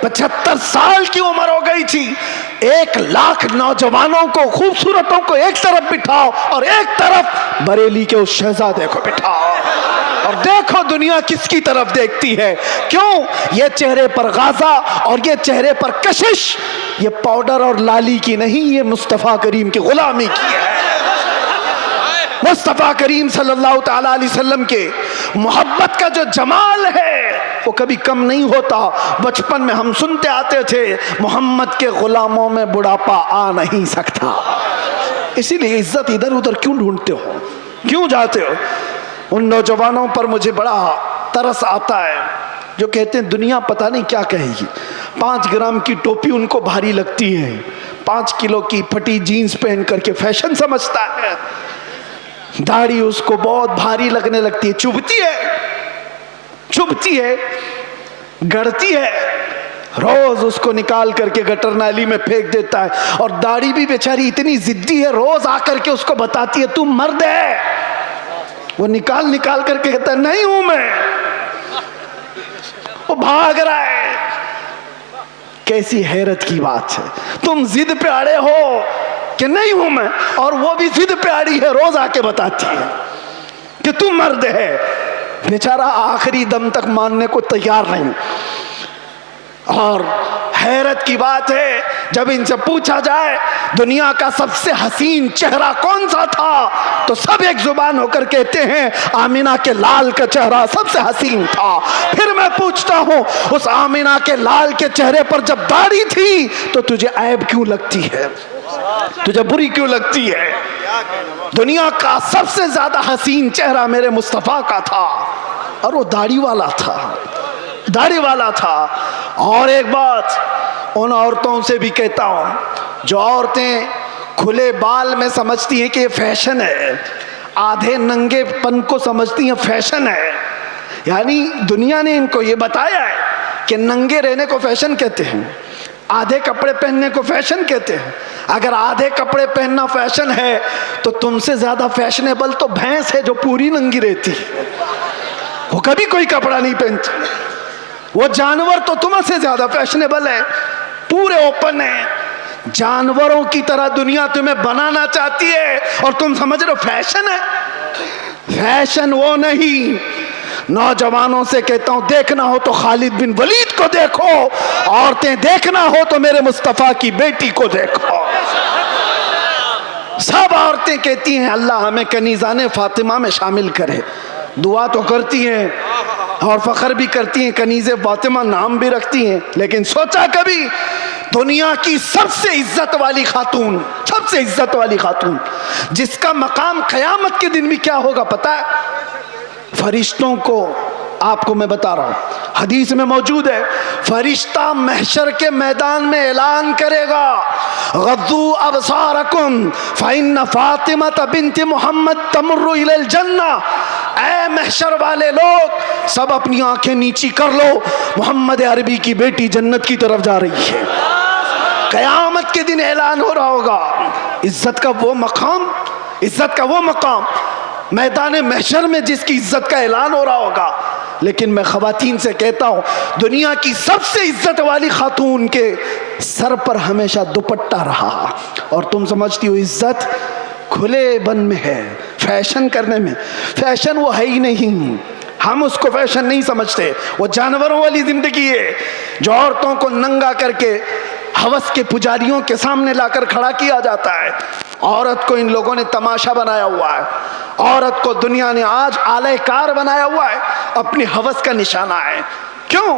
75 سال کی عمر ہو گئی تھی، 1 لاکھ نوجوانوں کو، خوبصورتوں کو ایک طرف بٹھاؤ اور ایک طرف بریلی کے اس شہزادے کو بٹھاؤ، اور دیکھو دنیا کس کی طرف دیکھتی ہے۔ کیوں؟ یہ چہرے پر غازہ اور یہ چہرے پر کشش، یہ پاؤڈر اور لالی کی نہیں، یہ مصطفیٰ کریم کی غلامی کی ہے۔ مصطفیٰ کریم صلی اللہ تعالیٰ علیہ وسلم کے محبت کا جو جمال ہے وہ کبھی کم نہیں ہوتا۔ بچپن میں ہم سنتے آتے تھے، محمد کے غلاموں میں بڑھاپا آ نہیں سکتا۔ اسی لیے عزت ادھر ادھر کیوں ڈھونڈتے ہو، کیوں جاتے ہو؟ ان نوجوانوں پر مجھے بڑا ترس آتا ہے جو کہتے ہیں دنیا پتہ نہیں کیا کہے گی۔ 5 گرام کی ٹوپی ان کو بھاری لگتی ہے، 5 کلو کی پھٹی جینز پہن کر کے فیشن سمجھتا ہے، داڑھی اس کو بہت بھاری لگنے لگتی ہے، چبھتی ہے، گڑتی ہے، روز اس کو نکال کر کے گٹر نالی میں پھینک دیتا ہے۔ اور داڑھی بھی بیچاری اتنی ضدی ہے، روز آ کر کے اس کو بتاتی ہے تم مرد ہے، وہ نکال کر کے کہتا ہے نہیں ہوں میں، وہ بھاگ رہا ہے۔ کیسی حیرت کی بات ہے، تم ضد پہ اڑے ہو کہ نہیں ہوں میں، اور وہ بھی ضد پہ اڑی ہے، روز آ کے بتاتی ہے کہ تم مرد ہے۔ بیچارہ آخری دم تک ماننے کو تیار نہیں۔ اور حیرت کی بات ہے جب ان سے پوچھا جائے دنیا کا سب سے حسین چہرہ کون سا تھا تو سب ایک زبان ہو کر کہتے ہیں آمینہ کے لال کا چہرہ سب سے حسین تھا. پھر میں پوچھتا ہوں اس آمینہ کے لال کے چہرے پر جب داڑھی تھی تو تجھے عیب کیوں لگتی ہے, تجھے بری کیوں لگتی ہے؟ دنیا کا سب سے زیادہ حسین چہرہ میرے مصطفیٰ کا تھا اور وہ داڑھی والا تھا, داڑھی والا تھا. اور ایک بات ان عورتوں سے بھی کہتا ہوں جو عورتیں کھلے بال میں سمجھتی ہیں کہ یہ فیشن ہے, آدھے ننگے پن کو سمجھتی ہیں فیشن ہے, یعنی دنیا نے ان کو یہ بتایا ہے کہ ننگے رہنے کو فیشن کہتے ہیں, آدھے کپڑے پہننے کو فیشن کہتے ہیں. اگر آدھے کپڑے پہننا فیشن ہے تو تم سے زیادہ فیشنیبل تو بھینس ہے جو پوری ننگی رہتی ہے, وہ کبھی کوئی کپڑا نہیں پہنتی. وہ جانور تو تم سے زیادہ فیشنیبل ہے, پورے اوپن ہے. جانوروں کی طرح دنیا تمہیں بنانا چاہتی ہے اور تم سمجھ رہے ہو فیشن ہے. فیشن وہ نہیں. نوجوانوں سے کہتا ہوں دیکھنا ہو تو خالد بن ولید کو دیکھو, عورتیں دیکھنا ہو تو میرے مصطفیٰ کی بیٹی کو دیکھو. سب عورتیں کہتی ہیں اللہ ہمیں کنیزان فاطمہ میں شامل کرے, دعا تو کرتی ہیں اور فخر بھی کرتی ہیں, کنیز فاطمہ نام بھی رکھتی ہیں, لیکن سوچا کبھی دنیا کی سب سے عزت والی خاتون, سب سے عزت والی خاتون جس کا مقام قیامت کے دن بھی کیا ہوگا پتہ ہے؟ فرشتوں کو, آپ کو میں بتا رہا ہوں, حدیث میں موجود ہے, فرشتہ محشر کے میدان میں اعلان کرے گا غضوا ابصارکم فإن فاطمہ بنت محمد تمر الی الجنہ. اے محشر والے لوگ سب اپنی آنکھیں نیچی کر لو, محمد عربی کی بیٹی جنت کی طرف جا رہی ہے. قیامت کے دن اعلان ہو رہا ہوگا. عزت کا وہ مقام, عزت کا وہ مقام میدان محشر میں جس کی عزت کا اعلان ہو رہا ہوگا. لیکن میں خواتین سے کہتا ہوں دنیا کی سب سے عزت والی خاتون کے سر پر ہمیشہ دوپٹہ رہا, اور تم سمجھتی ہو عزت کھلے بن میں ہے, فیشن کرنے میں. فیشن وہ ہے ہی نہیں, ہم اس کو فیشن نہیں سمجھتے. وہ جانوروں والی زندگی ہے جو عورتوں کو ننگا کر کے ہوس کے پجاریوں کے سامنے لا کر کھڑا کیا جاتا ہے. عورت کو ان لوگوں نے تماشا بنایا ہوا ہے, عورت کو دنیا نے آج آلہ کار بنایا ہوا ہے, اپنی ہوس کا نشانہ ہے. کیوں؟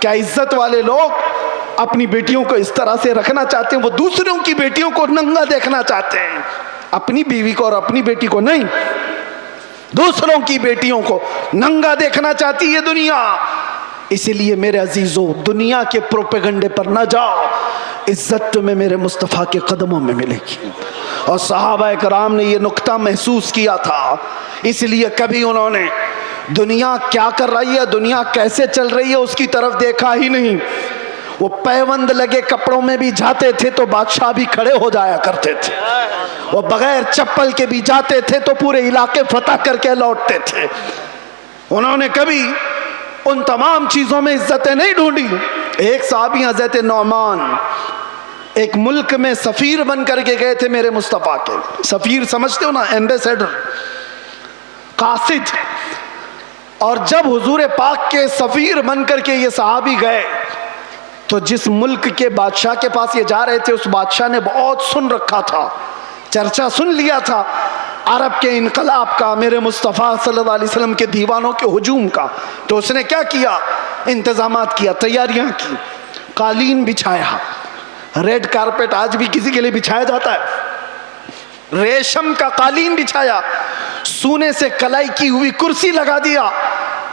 کیا عزت والے لوگ اپنی بیٹیوں کو اس طرح سے رکھنا چاہتے ہیں؟ وہ دوسروں کی بیٹیوں کو ننگا دیکھنا چاہتے ہیں, اپنی بیوی کو اور اپنی بیٹی کو نہیں, دوسروں کی بیٹیوں کو ننگا دیکھنا چاہتی ہے دنیا. اسی لیے میرے عزیزوں دنیا کے پروپیگنڈے پر نہ جاؤ, عزت تمہیں میرے مصطفیٰ کے قدموں میں ملے گی. اور صحابہ کرام نے یہ نقطہ محسوس کیا تھا, اس لیے کبھی انہوں نے دنیا کیا کر رہی ہے, دنیا کیسے چل رہی ہے اس کی طرف دیکھا ہی نہیں. وہ پیوند لگے کپڑوں میں بھی جاتے تھے تو بادشاہ بھی کھڑے ہو جایا کرتے تھے, وہ بغیر چپل کے بھی جاتے تھے تو پورے علاقے فتح کر کے لوٹتے تھے. انہوں نے کبھی ان تمام چیزوں میں عزتیں نہیں ڈھونڈی. ایک صحابی حضرت نعمان ایک ملک میں سفیر بن کر کے گئے تھے میرے مصطفیٰ کے. سفیر سمجھتے ہو نا, ایمبیسیڈر, قاصد. اور جب حضور پاک کے سفیر بن کر کے یہ صحابی گئے تو جس ملک کے بادشاہ کے پاس یہ جا رہے تھے اس بادشاہ نے بہت سن رکھا تھا, چرچا سن لیا تھا عرب کے انقلاب کا, میرے مصطفیٰ صلی اللہ علیہ وسلم کے دیوانوں کے ہجوم کا. تو اس نے کیا کیا, انتظامات کیا, تیاریاں کی, قالین بچھایا. ریڈ کارپیٹ آج بھی کسی کے لیے بچھایا جاتا ہے, ریشم کا قالین بچھایا, سونے سے کلائی کی ہوئی کرسی لگا دیا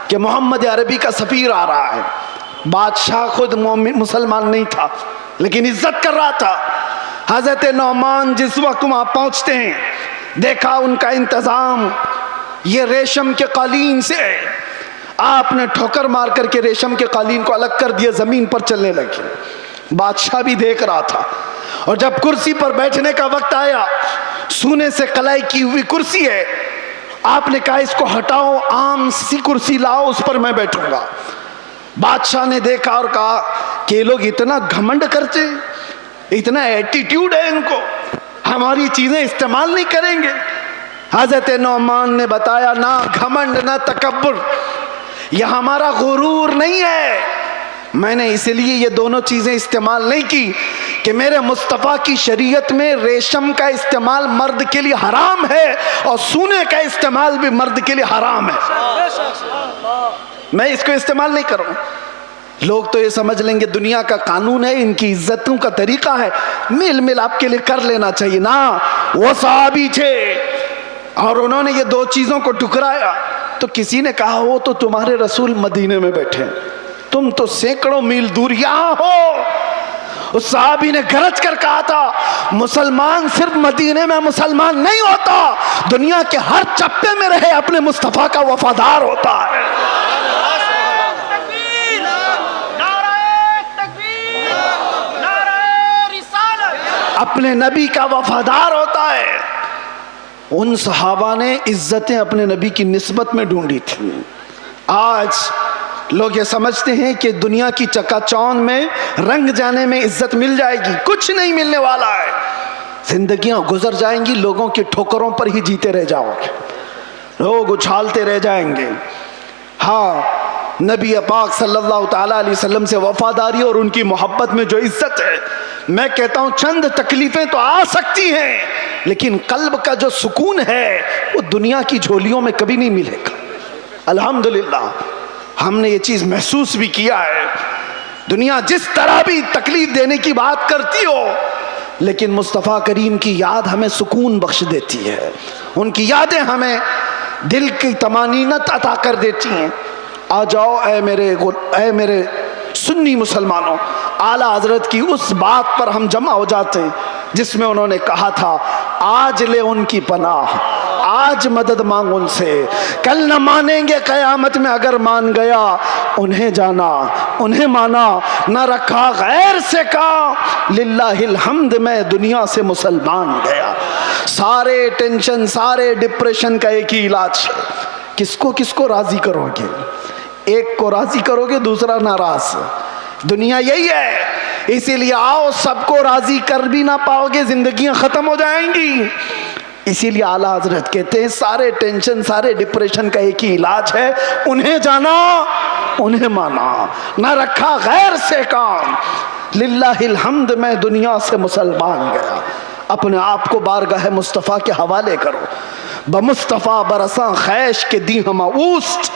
کہ محمد عربی کا سفیر آ رہا ہے. بادشاہ خود مسلمان نہیں تھا لیکن عزت کر رہا تھا. حضرت نعمان جس وقت وہاں پہنچتے ہیں دیکھا ان کا انتظام یہ ریشم کے قالین سے ہے. آپ نے ٹھوکر مار کر کے ریشم کے قالین کو الگ کر دیا, زمین پر چلنے لگے. بادشاہ بھی دیکھ رہا تھا, اور جب کرسی پر بیٹھنے کا وقت آیا, سونے سے کلائی کی ہوئی کرسی ہے, آپ نے کہا اس کو ہٹاؤ, عام سی کرسی لاؤ, اس پر میں بیٹھوں گا. بادشاہ نے دیکھا اور کہا کہ یہ لوگ اتنا گھمنڈ کرتے, اتنا ایٹیٹیوڈ ہے ان کو, ہماری چیزیں استعمال نہیں کریں گے. حضرت نعمان نے بتایا نہ گھمنڈ نہ تکبر, یہ ہمارا غرور نہیں ہے, میں نے اسی لیے یہ دونوں چیزیں استعمال نہیں کی کہ میرے مصطفیٰ کی شریعت میں ریشم کا استعمال مرد کے لیے حرام ہے اور سونے کا استعمال بھی مرد کے لیے حرام ہے، میں اس کو استعمال نہیں کروں۔ لوگ تو یہ سمجھ لیں گے دنیا کا قانون ہے، ان کی عزتوں کا طریقہ ہے، میل ملاپ کے لیے کر لینا چاہیے۔ نا، وہ صحابی تھے اور انہوں نے یہ دو چیزوں کو ٹکرایا تو کسی نے کہا وہ تو تمہارے رسول مدینے میں بیٹھے، تم تو سینکڑوں میل دور یہاں ہو۔ اس صحابی نے گرج کر کہا تھا مسلمان صرف مدینے میں مسلمان نہیں ہوتا، دنیا کے ہر چپے میں رہے اپنے مصطفیٰ کا وفادار ہوتا ہے۔ اپنے نبی کا وفادار ہوتا ہے۔ ان صحابہ نے عزتیں اپنے نبی کی نسبت میں ڈھونڈی تھی۔ آج لوگ یہ سمجھتے ہیں کہ دنیا کی چکا چوند میں رنگ جانے میں عزت مل جائے گی، کچھ نہیں ملنے والا ہے۔ زندگیاں گزر جائیں گی، لوگوں کی ٹھوکروں پر ہی جیتے رہ جاؤ گے، لوگ اچھالتے رہ جائیں گے۔ ہاں، نبی پاک صلی اللہ تعالیٰ علیہ وسلم سے وفاداری اور ان کی محبت میں جو عزت ہے، میں کہتا ہوں چند تکلیفیں تو آ سکتی ہیں لیکن قلب کا جو سکون ہے وہ دنیا کی جھولیوں میں کبھی نہیں ملے گا۔ الحمدللہ ہم نے یہ چیز محسوس بھی کیا ہے۔ دنیا جس طرح بھی تکلیف دینے کی بات کرتی ہو لیکن مصطفیٰ کریم کی یاد ہمیں سکون بخش دیتی ہے، ان کی یادیں ہمیں دل کی طمانینت عطا کر دیتی ہیں۔ آ جاؤ اے میرے سنی مسلمانوں، اعلیٰ حضرت کی اس بات پر ہم جمع ہو جاتے ہیں جس میں انہوں نے کہا تھا آج لے ان کی پناہ، آج مدد مانگ ان سے، کل نہ مانیں گے قیامت میں اگر مان گیا، انہیں جانا انہیں مانا، نہ رکھا غیر سے کام، للہ الحمد میں دنیا سے مسلمان گیا۔ سارے ٹینشن، سارے ڈپریشن کا ایک ہی علاج ہے، کس کو راضی کرو گے؟ ایک کو راضی کرو گے دوسرا ناراض۔ دنیا یہی ہے، اسی لیے آؤ سب کو راضی کر بھی نہ پاؤ گے، زندگیاں ختم ہو جائیں گی۔ اسی لیے اعلیٰ حضرت کہتے ہیں سارے ٹینشن، سارے ڈپریشن کا ایک ہی علاج ہے، انہیں جانا انہیں مانا، نہ رکھا غیر سے کام، للہ الحمد میں دنیا سے مسلمان گیا۔ اپنے آپ کو بارگاہ مصطفیٰ کے حوالے کرو۔ بمصطفیٰ برساں خیش کے دی ہم اوست،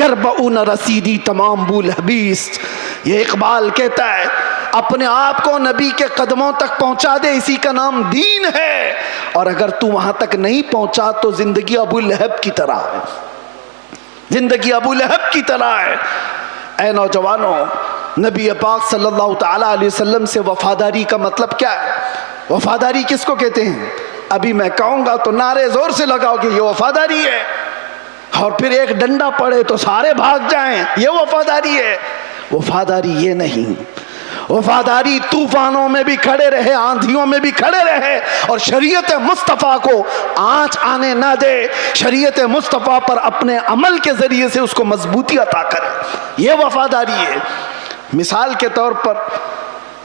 گرب او نہ رسیدی تمام بول حبیست۔ یہ اقبال کہتا ہے اپنے آپ کو نبی کے قدموں تک پہنچا دے، اسی کا نام دین ہے، اور اگر تو وہاں تک نہیں پہنچا تو زندگی ابو لہب کی طرح ہے، زندگی ابو لہب کی طرح ہے۔ اے نوجوانوں، نبی پاک صلی اللہ تعالیٰ علیہ وسلم سے وفاداری کا مطلب کیا ہے؟ وفاداری کس کو کہتے ہیں؟ ابھی میں کہوں گا تو نعرے زور سے لگاؤ کہ یہ وفاداری ہے، اور پھر ایک ڈنڈا پڑے تو سارے بھاگ جائیں، یہ وفاداری ہے۔ وفاداری یہ نہیں، وفاداری طوفانوں میں بھی کھڑے رہے، آندھیوں میں بھی کھڑے رہے اور شریعت مصطفیٰ کو آنچ آنے نہ دے، شریعت مصطفیٰ پر اپنے عمل کے ذریعے سے اس کو مضبوطی عطا کرے، یہ وفاداری ہے۔ مثال کے طور پر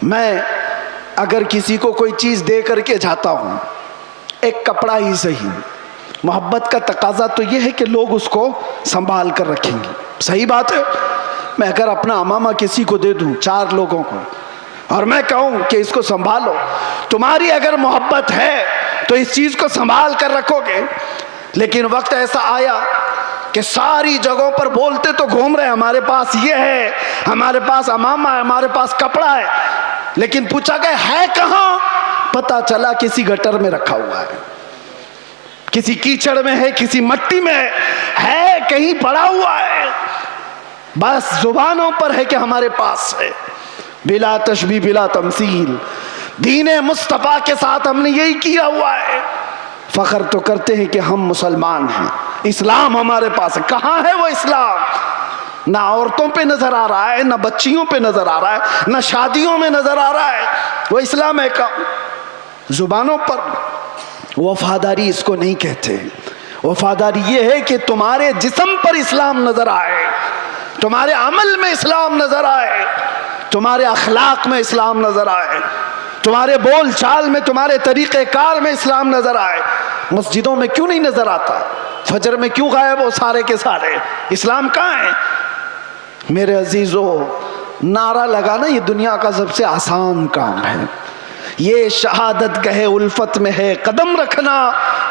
میں اگر کسی کو کوئی چیز دے کر کے جاتا ہوں، ایک کپڑا ہی صحیح، محبت کا تقاضا تو یہ ہے کہ لوگ اس کو سنبھال کر رکھیں گے، صحیح بات ہے۔ میں اگر اپنا امامہ کسی کو دے دوں، 4 لوگوں کو، اور میں کہوں کہ اس کو سنبھالو، تمہاری اگر محبت ہے تو اس چیز کو سنبھال کر رکھو گے۔ لیکن وقت ایسا آیا کہ ساری جگہوں پر بولتے تو گھوم رہے، ہمارے پاس یہ ہے، ہمارے پاس امامہ ہے، ہمارے پاس کپڑا ہے، لیکن پوچھا گیا ہے کہاں؟ پتا چلا کسی گٹر میں رکھا ہوا ہے، کسی کیچڑ میں ہے، کسی مٹی میں ہے، کہیں پڑا ہوا ہے، بس زبانوں پر ہے کہ ہمارے پاس ہے۔ بلا تشبیہ بلا تمثیل، دین مصطفیٰ کے ساتھ ہم نے یہی کیا ہوا ہے۔ فخر تو کرتے ہیں کہ ہم مسلمان ہیں، اسلام ہمارے پاس ہے۔ کہاں ہے وہ اسلام؟ نہ عورتوں پہ نظر آ رہا ہے، نہ بچیوں پہ نظر آ رہا ہے، نہ شادیوں میں نظر آ رہا ہے، وہ اسلام ہے کہاں؟ زبانوں پر۔ وفاداری اس کو نہیں کہتے، وفاداری یہ ہے کہ تمہارے جسم پر اسلام نظر آئے، تمہارے عمل میں اسلام نظر آئے، تمہارے اخلاق میں اسلام نظر آئے، تمہارے بول چال میں، تمہارے طریقہ کار میں اسلام نظر آئے۔ مسجدوں میں کیوں نہیں نظر آتا؟ فجر میں کیوں غائب ہو سارے کے سارے؟ اسلام کہاں ہے؟ میرے عزیزو، نعرہ لگانا یہ دنیا کا سب سے آسان کام ہے. یہ شہادت گہے الفت میں ہے قدم رکھنا.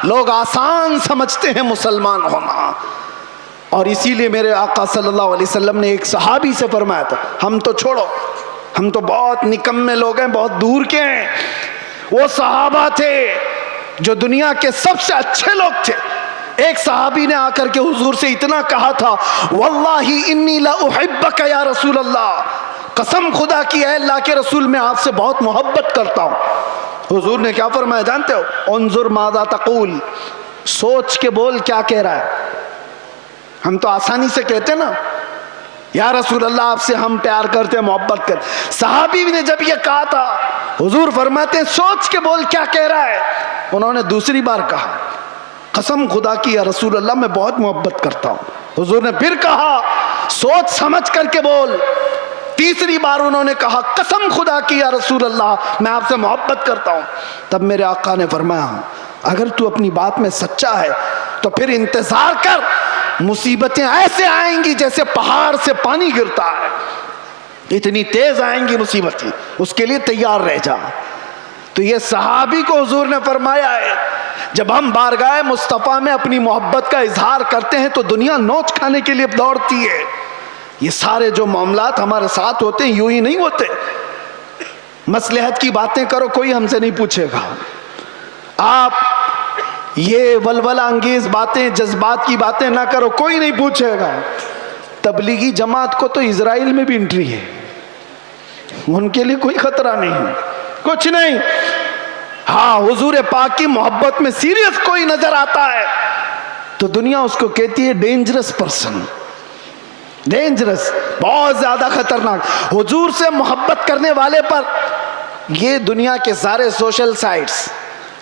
لوگ آسان سمجھتے ہیں مسلمان ہونا. اور اسی لیے میرے آقا صلی اللہ علیہ وسلم نے ایک صحابی سے فرمایا تھا, ہم تو چھوڑو, ہم تو بہت نکمے لوگ ہیں, بہت دور کے ہیں. وہ صحابہ تھے جو دنیا کے سب سے اچھے لوگ تھے. ایک صحابی نے آ کر کے حضور سے اتنا کہا تھا, واللہ انی لا احبک یا رسول اللہ, قسم خدا کی ہے اللہ کے رسول میں آپ سے بہت محبت کرتا ہوں. حضور نے کیا فرمایا جانتے ہو؟ انظر ماذا تقول, سوچ کے بول کیا کہہ رہا ہے. ہم تو آسانی سے کہتے نا یا رسول اللہ آپ سے ہم پیار کرتے ہیں, محبت کرتے. صحابی نے جب یہ کہا تھا, حضور فرماتے ہیں سوچ کے بول کیا کہہ رہا ہے. انہوں نے دوسری بار کہا, قسم خدا کی یا رسول اللہ میں بہت محبت کرتا ہوں. حضور نے پھر کہا سوچ سمجھ کر کے بول. تیسری بار انہوں نے کہا قسم خدا کی یا رسول اللہ میں آپ سے محبت کرتا ہوں. تب میرے آقا نے فرمایا اگر تو اپنی بات میں سچا ہے تو پھر انتظار کر, مصیبتیں ایسے آئیں گی جیسے پہاڑ سے پانی گرتا ہے, اتنی تیز آئیں گی مصیبتیں, اس کے لیے تیار رہ جا. تو یہ صحابی کو حضور نے فرمایا ہے جب ہم بارگاہ مصطفیٰ میں اپنی محبت کا اظہار کرتے ہیں تو دنیا نوچ کھانے کے لیے دوڑتی ہے. یہ سارے جو معاملات ہمارے ساتھ ہوتے ہیں یوں ہی نہیں ہوتے. مصلحت کی باتیں کرو کوئی ہم سے نہیں پوچھے گا. آپ یہ ولولہ انگیز باتیں, جذبات کی باتیں نہ کرو, کوئی نہیں پوچھے گا. تبلیغی جماعت کو تو اسرائیل میں بھی انٹری ہے, ان کے لیے کوئی خطرہ نہیں, کچھ نہیں. ہاں حضور پاک کی محبت میں سیریس کوئی نظر آتا ہے تو دنیا اس کو کہتی ہے ڈینجرس پرسن, ڈینجرس, بہت زیادہ خطرناک. حضور سے محبت کرنے والے پر یہ دنیا کے سارے سوشل سائٹس,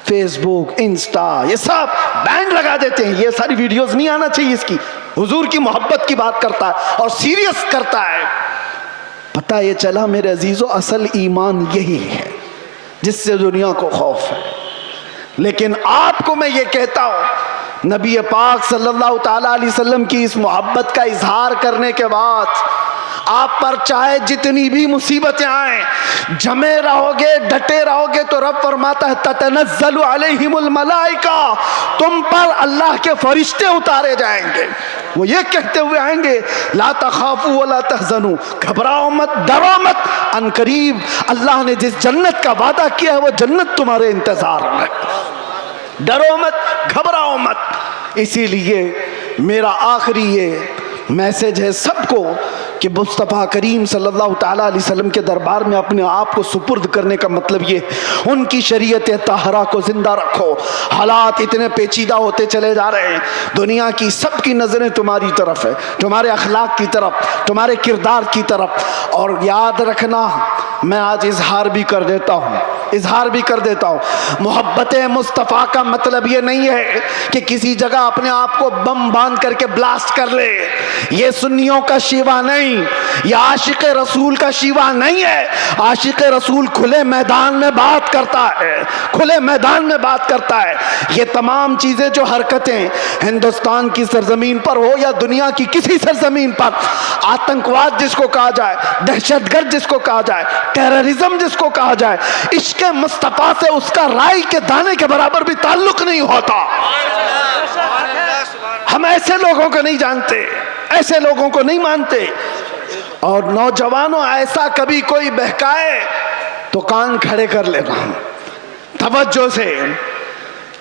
فیس بک, انسٹا, یہ سب بینڈ لگا دیتے ہیں. یہ ساری ویڈیوز نہیں آنا چاہیے اس کی. حضور کی محبت کی بات کرتا ہے اور سیریس کرتا ہے. پتہ یہ چلا میرے عزیزو اصل ایمان یہی ہے جس سے دنیا کو خوف ہے. لیکن آپ کو میں یہ کہتا ہوں نبی پاک صلی اللہ تعالی علیہ وسلم کی اس محبت کا اظہار کرنے کے بعد آپ پر چاہے جتنی بھی مصیبتیں آئیں, جمے رہو گے, ڈٹے رہو گے تو رب فرماتا ہے تتنزل علیہم الملائکہ, تم پر اللہ کے فرشتے اتارے جائیں گے. وہ یہ کہتے ہوئے آئیں گے لا تخافوا ولا تحزنوا, گھبراؤ مت, ڈرو مت, ان قریب اللہ نے جس جنت کا وعدہ کیا ہے وہ جنت تمہارے انتظار میں, ڈرو مت, گھبراؤ مت. اسی لیے میرا آخری یہ میسج ہے سب کو کہ مصطفیٰ کریم صلی اللہ تعالیٰ علیہ وسلم کے دربار میں اپنے آپ کو سپرد کرنے کا مطلب یہ, ان کی شریعت طاہرہ کو زندہ رکھو. حالات اتنے پیچیدہ ہوتے چلے جا رہے ہیں, دنیا کی سب کی نظریں تمہاری طرف ہے, تمہارے اخلاق کی طرف, تمہارے کردار کی طرف. اور یاد رکھنا میں آج اظہار بھی کر دیتا ہوں, محبت مصطفیٰ کا مطلب یہ نہیں ہے کہ کسی جگہ اپنے آپ کو بم باندھ کر کے بلاسٹ کر لے. یہ سنیوں کا شیوا نہیں, یہ عاشق رسول کا شیوا نہیں ہے. عاشق رسول کھلے میدان میں بات کرتا ہے, کھلے میدان میں بات کرتا ہے. یہ تمام چیزیں جو حرکتیں ہندوستان کی سرزمین پر ہو یا دنیا کی کسی سرزمین پر, آتنکواد جس کو کہا جائے, دہشت گرد جس کو کہا جائے, ٹیررزم جس کو کہا جائے, عشق مصطفیٰ سے اس کا رائی کے دانے کے برابر بھی تعلق نہیں ہوتا. ہم ایسے لوگوں کو نہیں جانتے, ایسے لوگوں کو نہیں مانتے. اور نوجوانوں ایسا کبھی کوئی بہکائے تو کان کھڑے کر لینا توجہ سے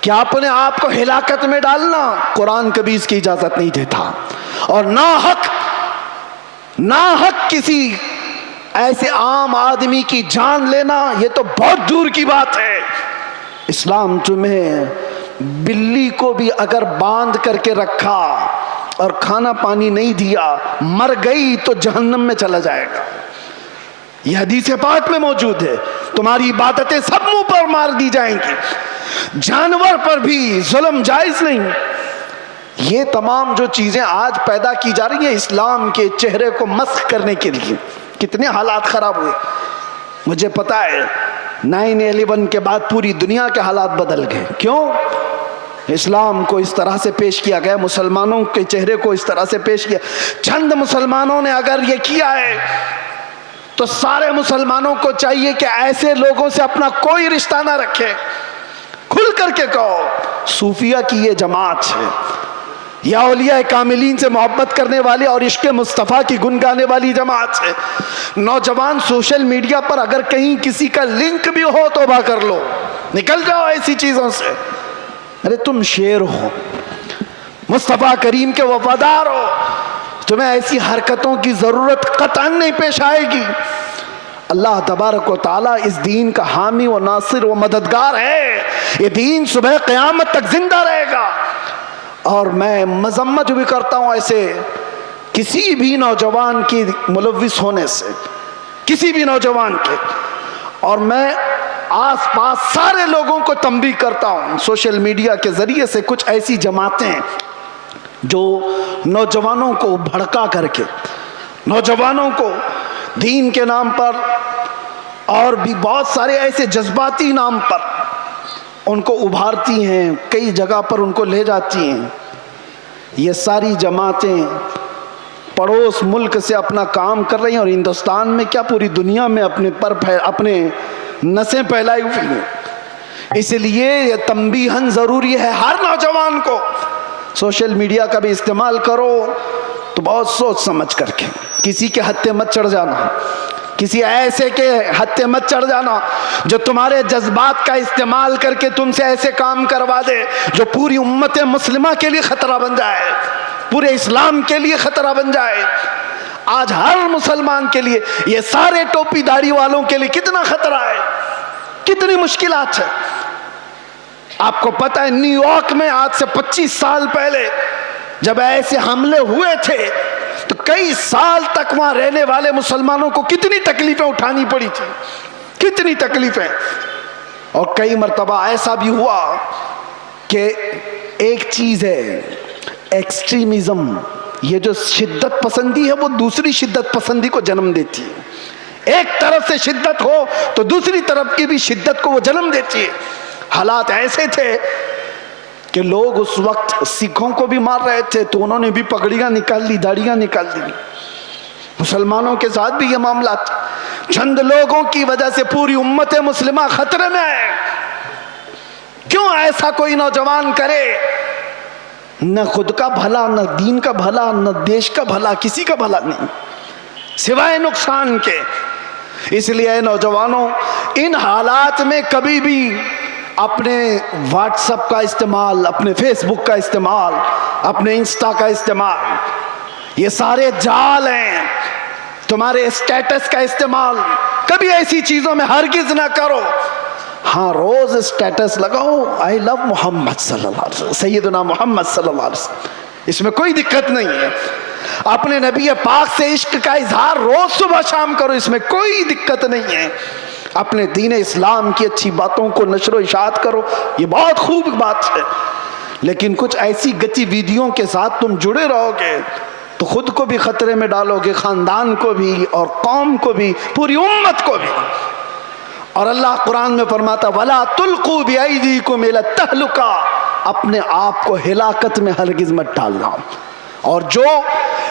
کہ اپنے آپ کو ہلاکت میں ڈالنا قرآن کبھی اس کی اجازت نہیں دیتا. اور ناحق کسی ایسے عام آدمی کی جان لینا یہ تو بہت دور کی بات ہے. اسلام تمہیں بلی کو بھی اگر باندھ کر کے رکھا اور کھانا پانی نہیں دیا, مر گئی تو جہنم میں چلا جائے گا. یہ حدیث پاک میں موجود ہے. تمہاری عبادتیں سب منہ پر مار دی جائیں گی, جانور پر بھی ظلم جائز نہیں. یہ تمام جو چیزیں آج پیدا کی جا رہی ہیں اسلام کے چہرے کو مسخ کرنے کے لیے, کتنے حالات خراب ہوئے. مجھے پتا ہے 9/11 کے بعد پوری دنیا کے حالات بدل گئے. کیوں؟ اسلام کو اس طرح سے پیش کیا گیا, مسلمانوں کے چہرے کو اس طرح سے پیش کیا. چند مسلمانوں نے اگر یہ کیا ہے تو سارے مسلمانوں کو چاہیے کہ ایسے لوگوں سے اپنا کوئی رشتہ نہ رکھے. کھل کر کے کہو صوفیہ کی یہ جماعت ہے یا اولیاء کاملین سے محبت کرنے والی اور عشق مصطفیٰ کی گنگانے والی جماعت ہے. نوجوان سوشل میڈیا پر اگر کہیں کسی کا لنک بھی ہو توبہ کر لو, نکل جاؤ ایسی چیزوں سے. ارے تم شیر ہو, مصطفیٰ کریم کے وفادار ہو, تمہیں ایسی حرکتوں کی ضرورت قطعاً نہیں پیش آئے گی. اللہ تبارک و تعالیٰ اس دین کا حامی و ناصر و مددگار ہے. یہ دین صبح قیامت تک زندہ رہے گا. اور میں مذمت بھی کرتا ہوں ایسے کسی بھی نوجوان کی ملوث ہونے سے, کسی بھی نوجوان کے. اور میں آس پاس سارے لوگوں کو تنبیہ کرتا ہوں, سوشل میڈیا کے ذریعے سے کچھ ایسی جماعتیں جو نوجوانوں کو بھڑکا کر کے, نوجوانوں کو دین کے نام پر اور بھی بہت سارے ایسے جذباتی نام پر ان کو ابھارتی ہیں, کئی جگہ پر ان کو لے جاتی ہیں. یہ ساری جماعتیں پڑوس ملک سے اپنا کام کر رہی ہیں اور ہندوستان میں کیا پوری دنیا میں اپنے نسیں پھیلائی ہوئی ہیں. اس لیے یہ تنبیہاً ضروری ہے ہر نوجوان کو, سوشل میڈیا کا بھی استعمال کرو تو بہت سوچ سمجھ کر کے, کسی کے ہتھے مت چڑھ جانا, کسی ایسے کے ہتھے مت چڑھ جانا جو تمہارے جذبات کا استعمال کر کے تم سے ایسے کام کروا دے جو پوری امت مسلمہ کے لیے خطرہ بن جائے, پورے اسلام کے لیے خطرہ بن جائے. آج ہر مسلمان کے لیے, یہ سارے ٹوپی داڑھی والوں کے لیے کتنا خطرہ ہے, کتنی مشکلات ہے. آپ کو پتہ ہے نیو یارک میں آج سے 25 سال پہلے جب ایسے حملے ہوئے تھے تو کئی سال تک وہاں رہنے والے مسلمانوں کو کتنی تکلیفیں اٹھانی پڑی تھی, کتنی تکلیفیں. اور کئی مرتبہ ایسا بھی ہوا کہ ایک چیز ہے ایکسٹریمزم, یہ جو شدت پسندی ہے وہ دوسری شدت پسندی کو جنم دیتی ہے. ایک طرف سے شدت ہو تو دوسری طرف کی بھی شدت کو وہ جنم دیتی ہے. حالات ایسے تھے کہ لوگ اس وقت سکھوں کو بھی مار رہے تھے تو انہوں نے بھی پگڑیاں نکال لی, داڑیاں نکال لی. مسلمانوں کے ساتھ بھی یہ معاملات, چند لوگوں کی وجہ سے پوری امت مسلمہ خطرے میں ہے. کیوں ایسا کوئی نوجوان کرے, نہ خود کا بھلا, نہ دین کا بھلا, نہ دیش کا بھلا, کسی کا بھلا نہیں سوائے نقصان کے. اس لیے اے نوجوانوں, ان حالات میں کبھی بھی اپنے واٹس ایپ کا استعمال, اپنے فیس بک کا استعمال, اپنے انسٹا کا استعمال, یہ سارے جال ہیں. تمہارے اسٹیٹس کا استعمال کبھی ایسی چیزوں میں ہرگز نہ کرو. ہاں روز اسٹیٹس لگاؤ آئی لو محمد صلی اللہ علیہ وسلم, سیدنا محمد صلی اللہ علیہ وسلم, اس میں کوئی دقت نہیں ہے. اپنے نبی پاک سے عشق کا اظہار روز صبح شام کرو, اس میں کوئی دقت نہیں ہے. اپنے دین اسلام کی اچھی باتوں کو نشر و اشاعت کرو, یہ بہت خوب بات ہے. لیکن کچھ ایسی گتی ویدیوں کے ساتھ تم جڑے رہو گے تو خود کو بھی خطرے میں ڈالو گے, خاندان کو بھی اور قوم کو بھی, پوری امت کو بھی. اور اللہ قرآن میں فرماتا وَلَا تُلْقُوا بِأَيْدِيكُمْ إِلَى التَّهْلُكَةِ, اپنے آپ کو ہلاکت میں ہرگز مت ڈالنا. اور جو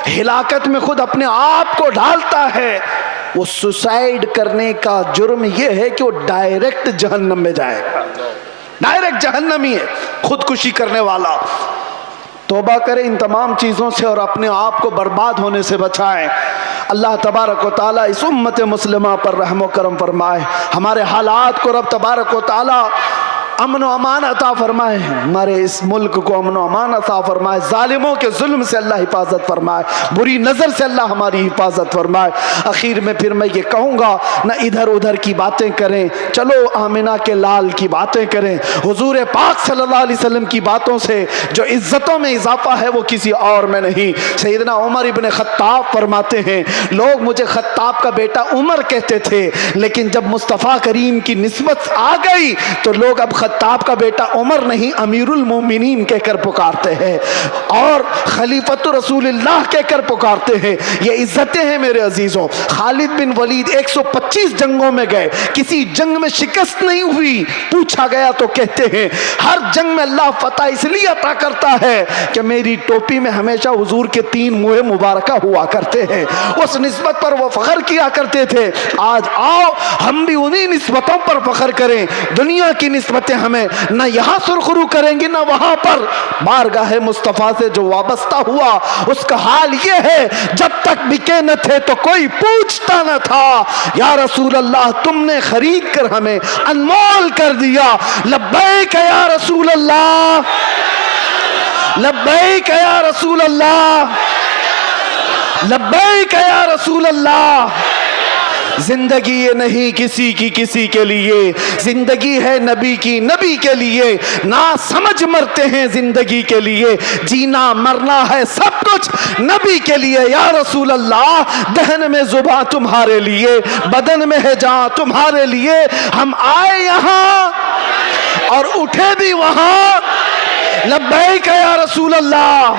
ہلاکت میں خود اپنے آپ کو ڈالتا ہے وہ سوسائیڈ کرنے کا جرم یہ ہے کہ وہ ڈائریکٹ جہنم میں جائے گا, ڈائریکٹ جہنمی ہے خودکشی کرنے والا. توبہ کریں ان تمام چیزوں سے اور اپنے آپ کو برباد ہونے سے بچائیں. اللہ تبارک و تعالیٰ اس امت مسلمہ پر رحم و کرم فرمائے. ہمارے حالات کو رب تبارک و تعالیٰ امن و امان عطا فرمائے, ہمارے اس ملک کو امن و امان عطا فرمائے, ظالموں کے ظلم سے اللہ حفاظت فرمائے, بری نظر سے اللہ ہماری حفاظت فرمائے. اخیر میں پھر میں یہ کہوں گا نہ ادھر ادھر کی باتیں کریں, چلو آمنہ کے لال کی باتیں کریں, حضور پاک صلی اللہ علیہ وسلم کی باتوں سے جو عزتوں میں اضافہ ہے وہ کسی اور میں نہیں. سیدنا عمر ابن خطاب فرماتے ہیں لوگ مجھے خطاب کا بیٹا عمر کہتے تھے, لیکن جب مصطفیٰ کریم کی نسبت آ گئی تو لوگ اب خطاب کا بیٹا عمر نہیں امیر المومنین کہہ کر پکارتے ہیں اور خلیفۃ رسول اللہ کہہ کر پکارتے ہیں. یہ عزتیں ہیں میرے عزیزوں. خالد بن ولید 125 جنگوں میں گئے, کسی جنگ میں شکست نہیں ہوئی. پوچھا گیا تو کہتے ہیں ہر جنگ میں اللہ فتح اس لیے عطا کرتا ہے کہ میری ٹوپی میں ہمیشہ حضور کے 3 منہ مبارکہ ہوا کرتے ہیں. اس نسبت پر وہ فخر کیا کرتے تھے. آج آؤ ہم بھی انہی نسبتوں پر فخر کریں. دنیا کی نسبتیں ہمیں نہ یہاں سرخرو کریں گی نہ وہاں پر. بارگاہ مصطفیٰ سے جو وابستہ ہوا اس کا حال یہ ہے جب تک بکے نہ تھے تو کوئی پوچھتا نہ تھا. یا رسول اللہ تم نے خرید کر ہمیں انمول کر دیا. لبیک یا رسول اللہ, لبیک یا رسول اللہ, لبیک یا رسول اللہ. زندگی یہ نہیں کسی کی کسی کے لیے, زندگی ہے نبی کی نبی کے لیے. نہ سمجھ مرتے ہیں زندگی کے لیے, جینا مرنا ہے سب کچھ نبی کے لیے. یا رسول اللہ دہن میں زباں تمہارے لیے, بدن میں ہے جان تمہارے لیے. ہم آئے یہاں اور اٹھے بھی وہاں. لبیک یا رسول اللہ.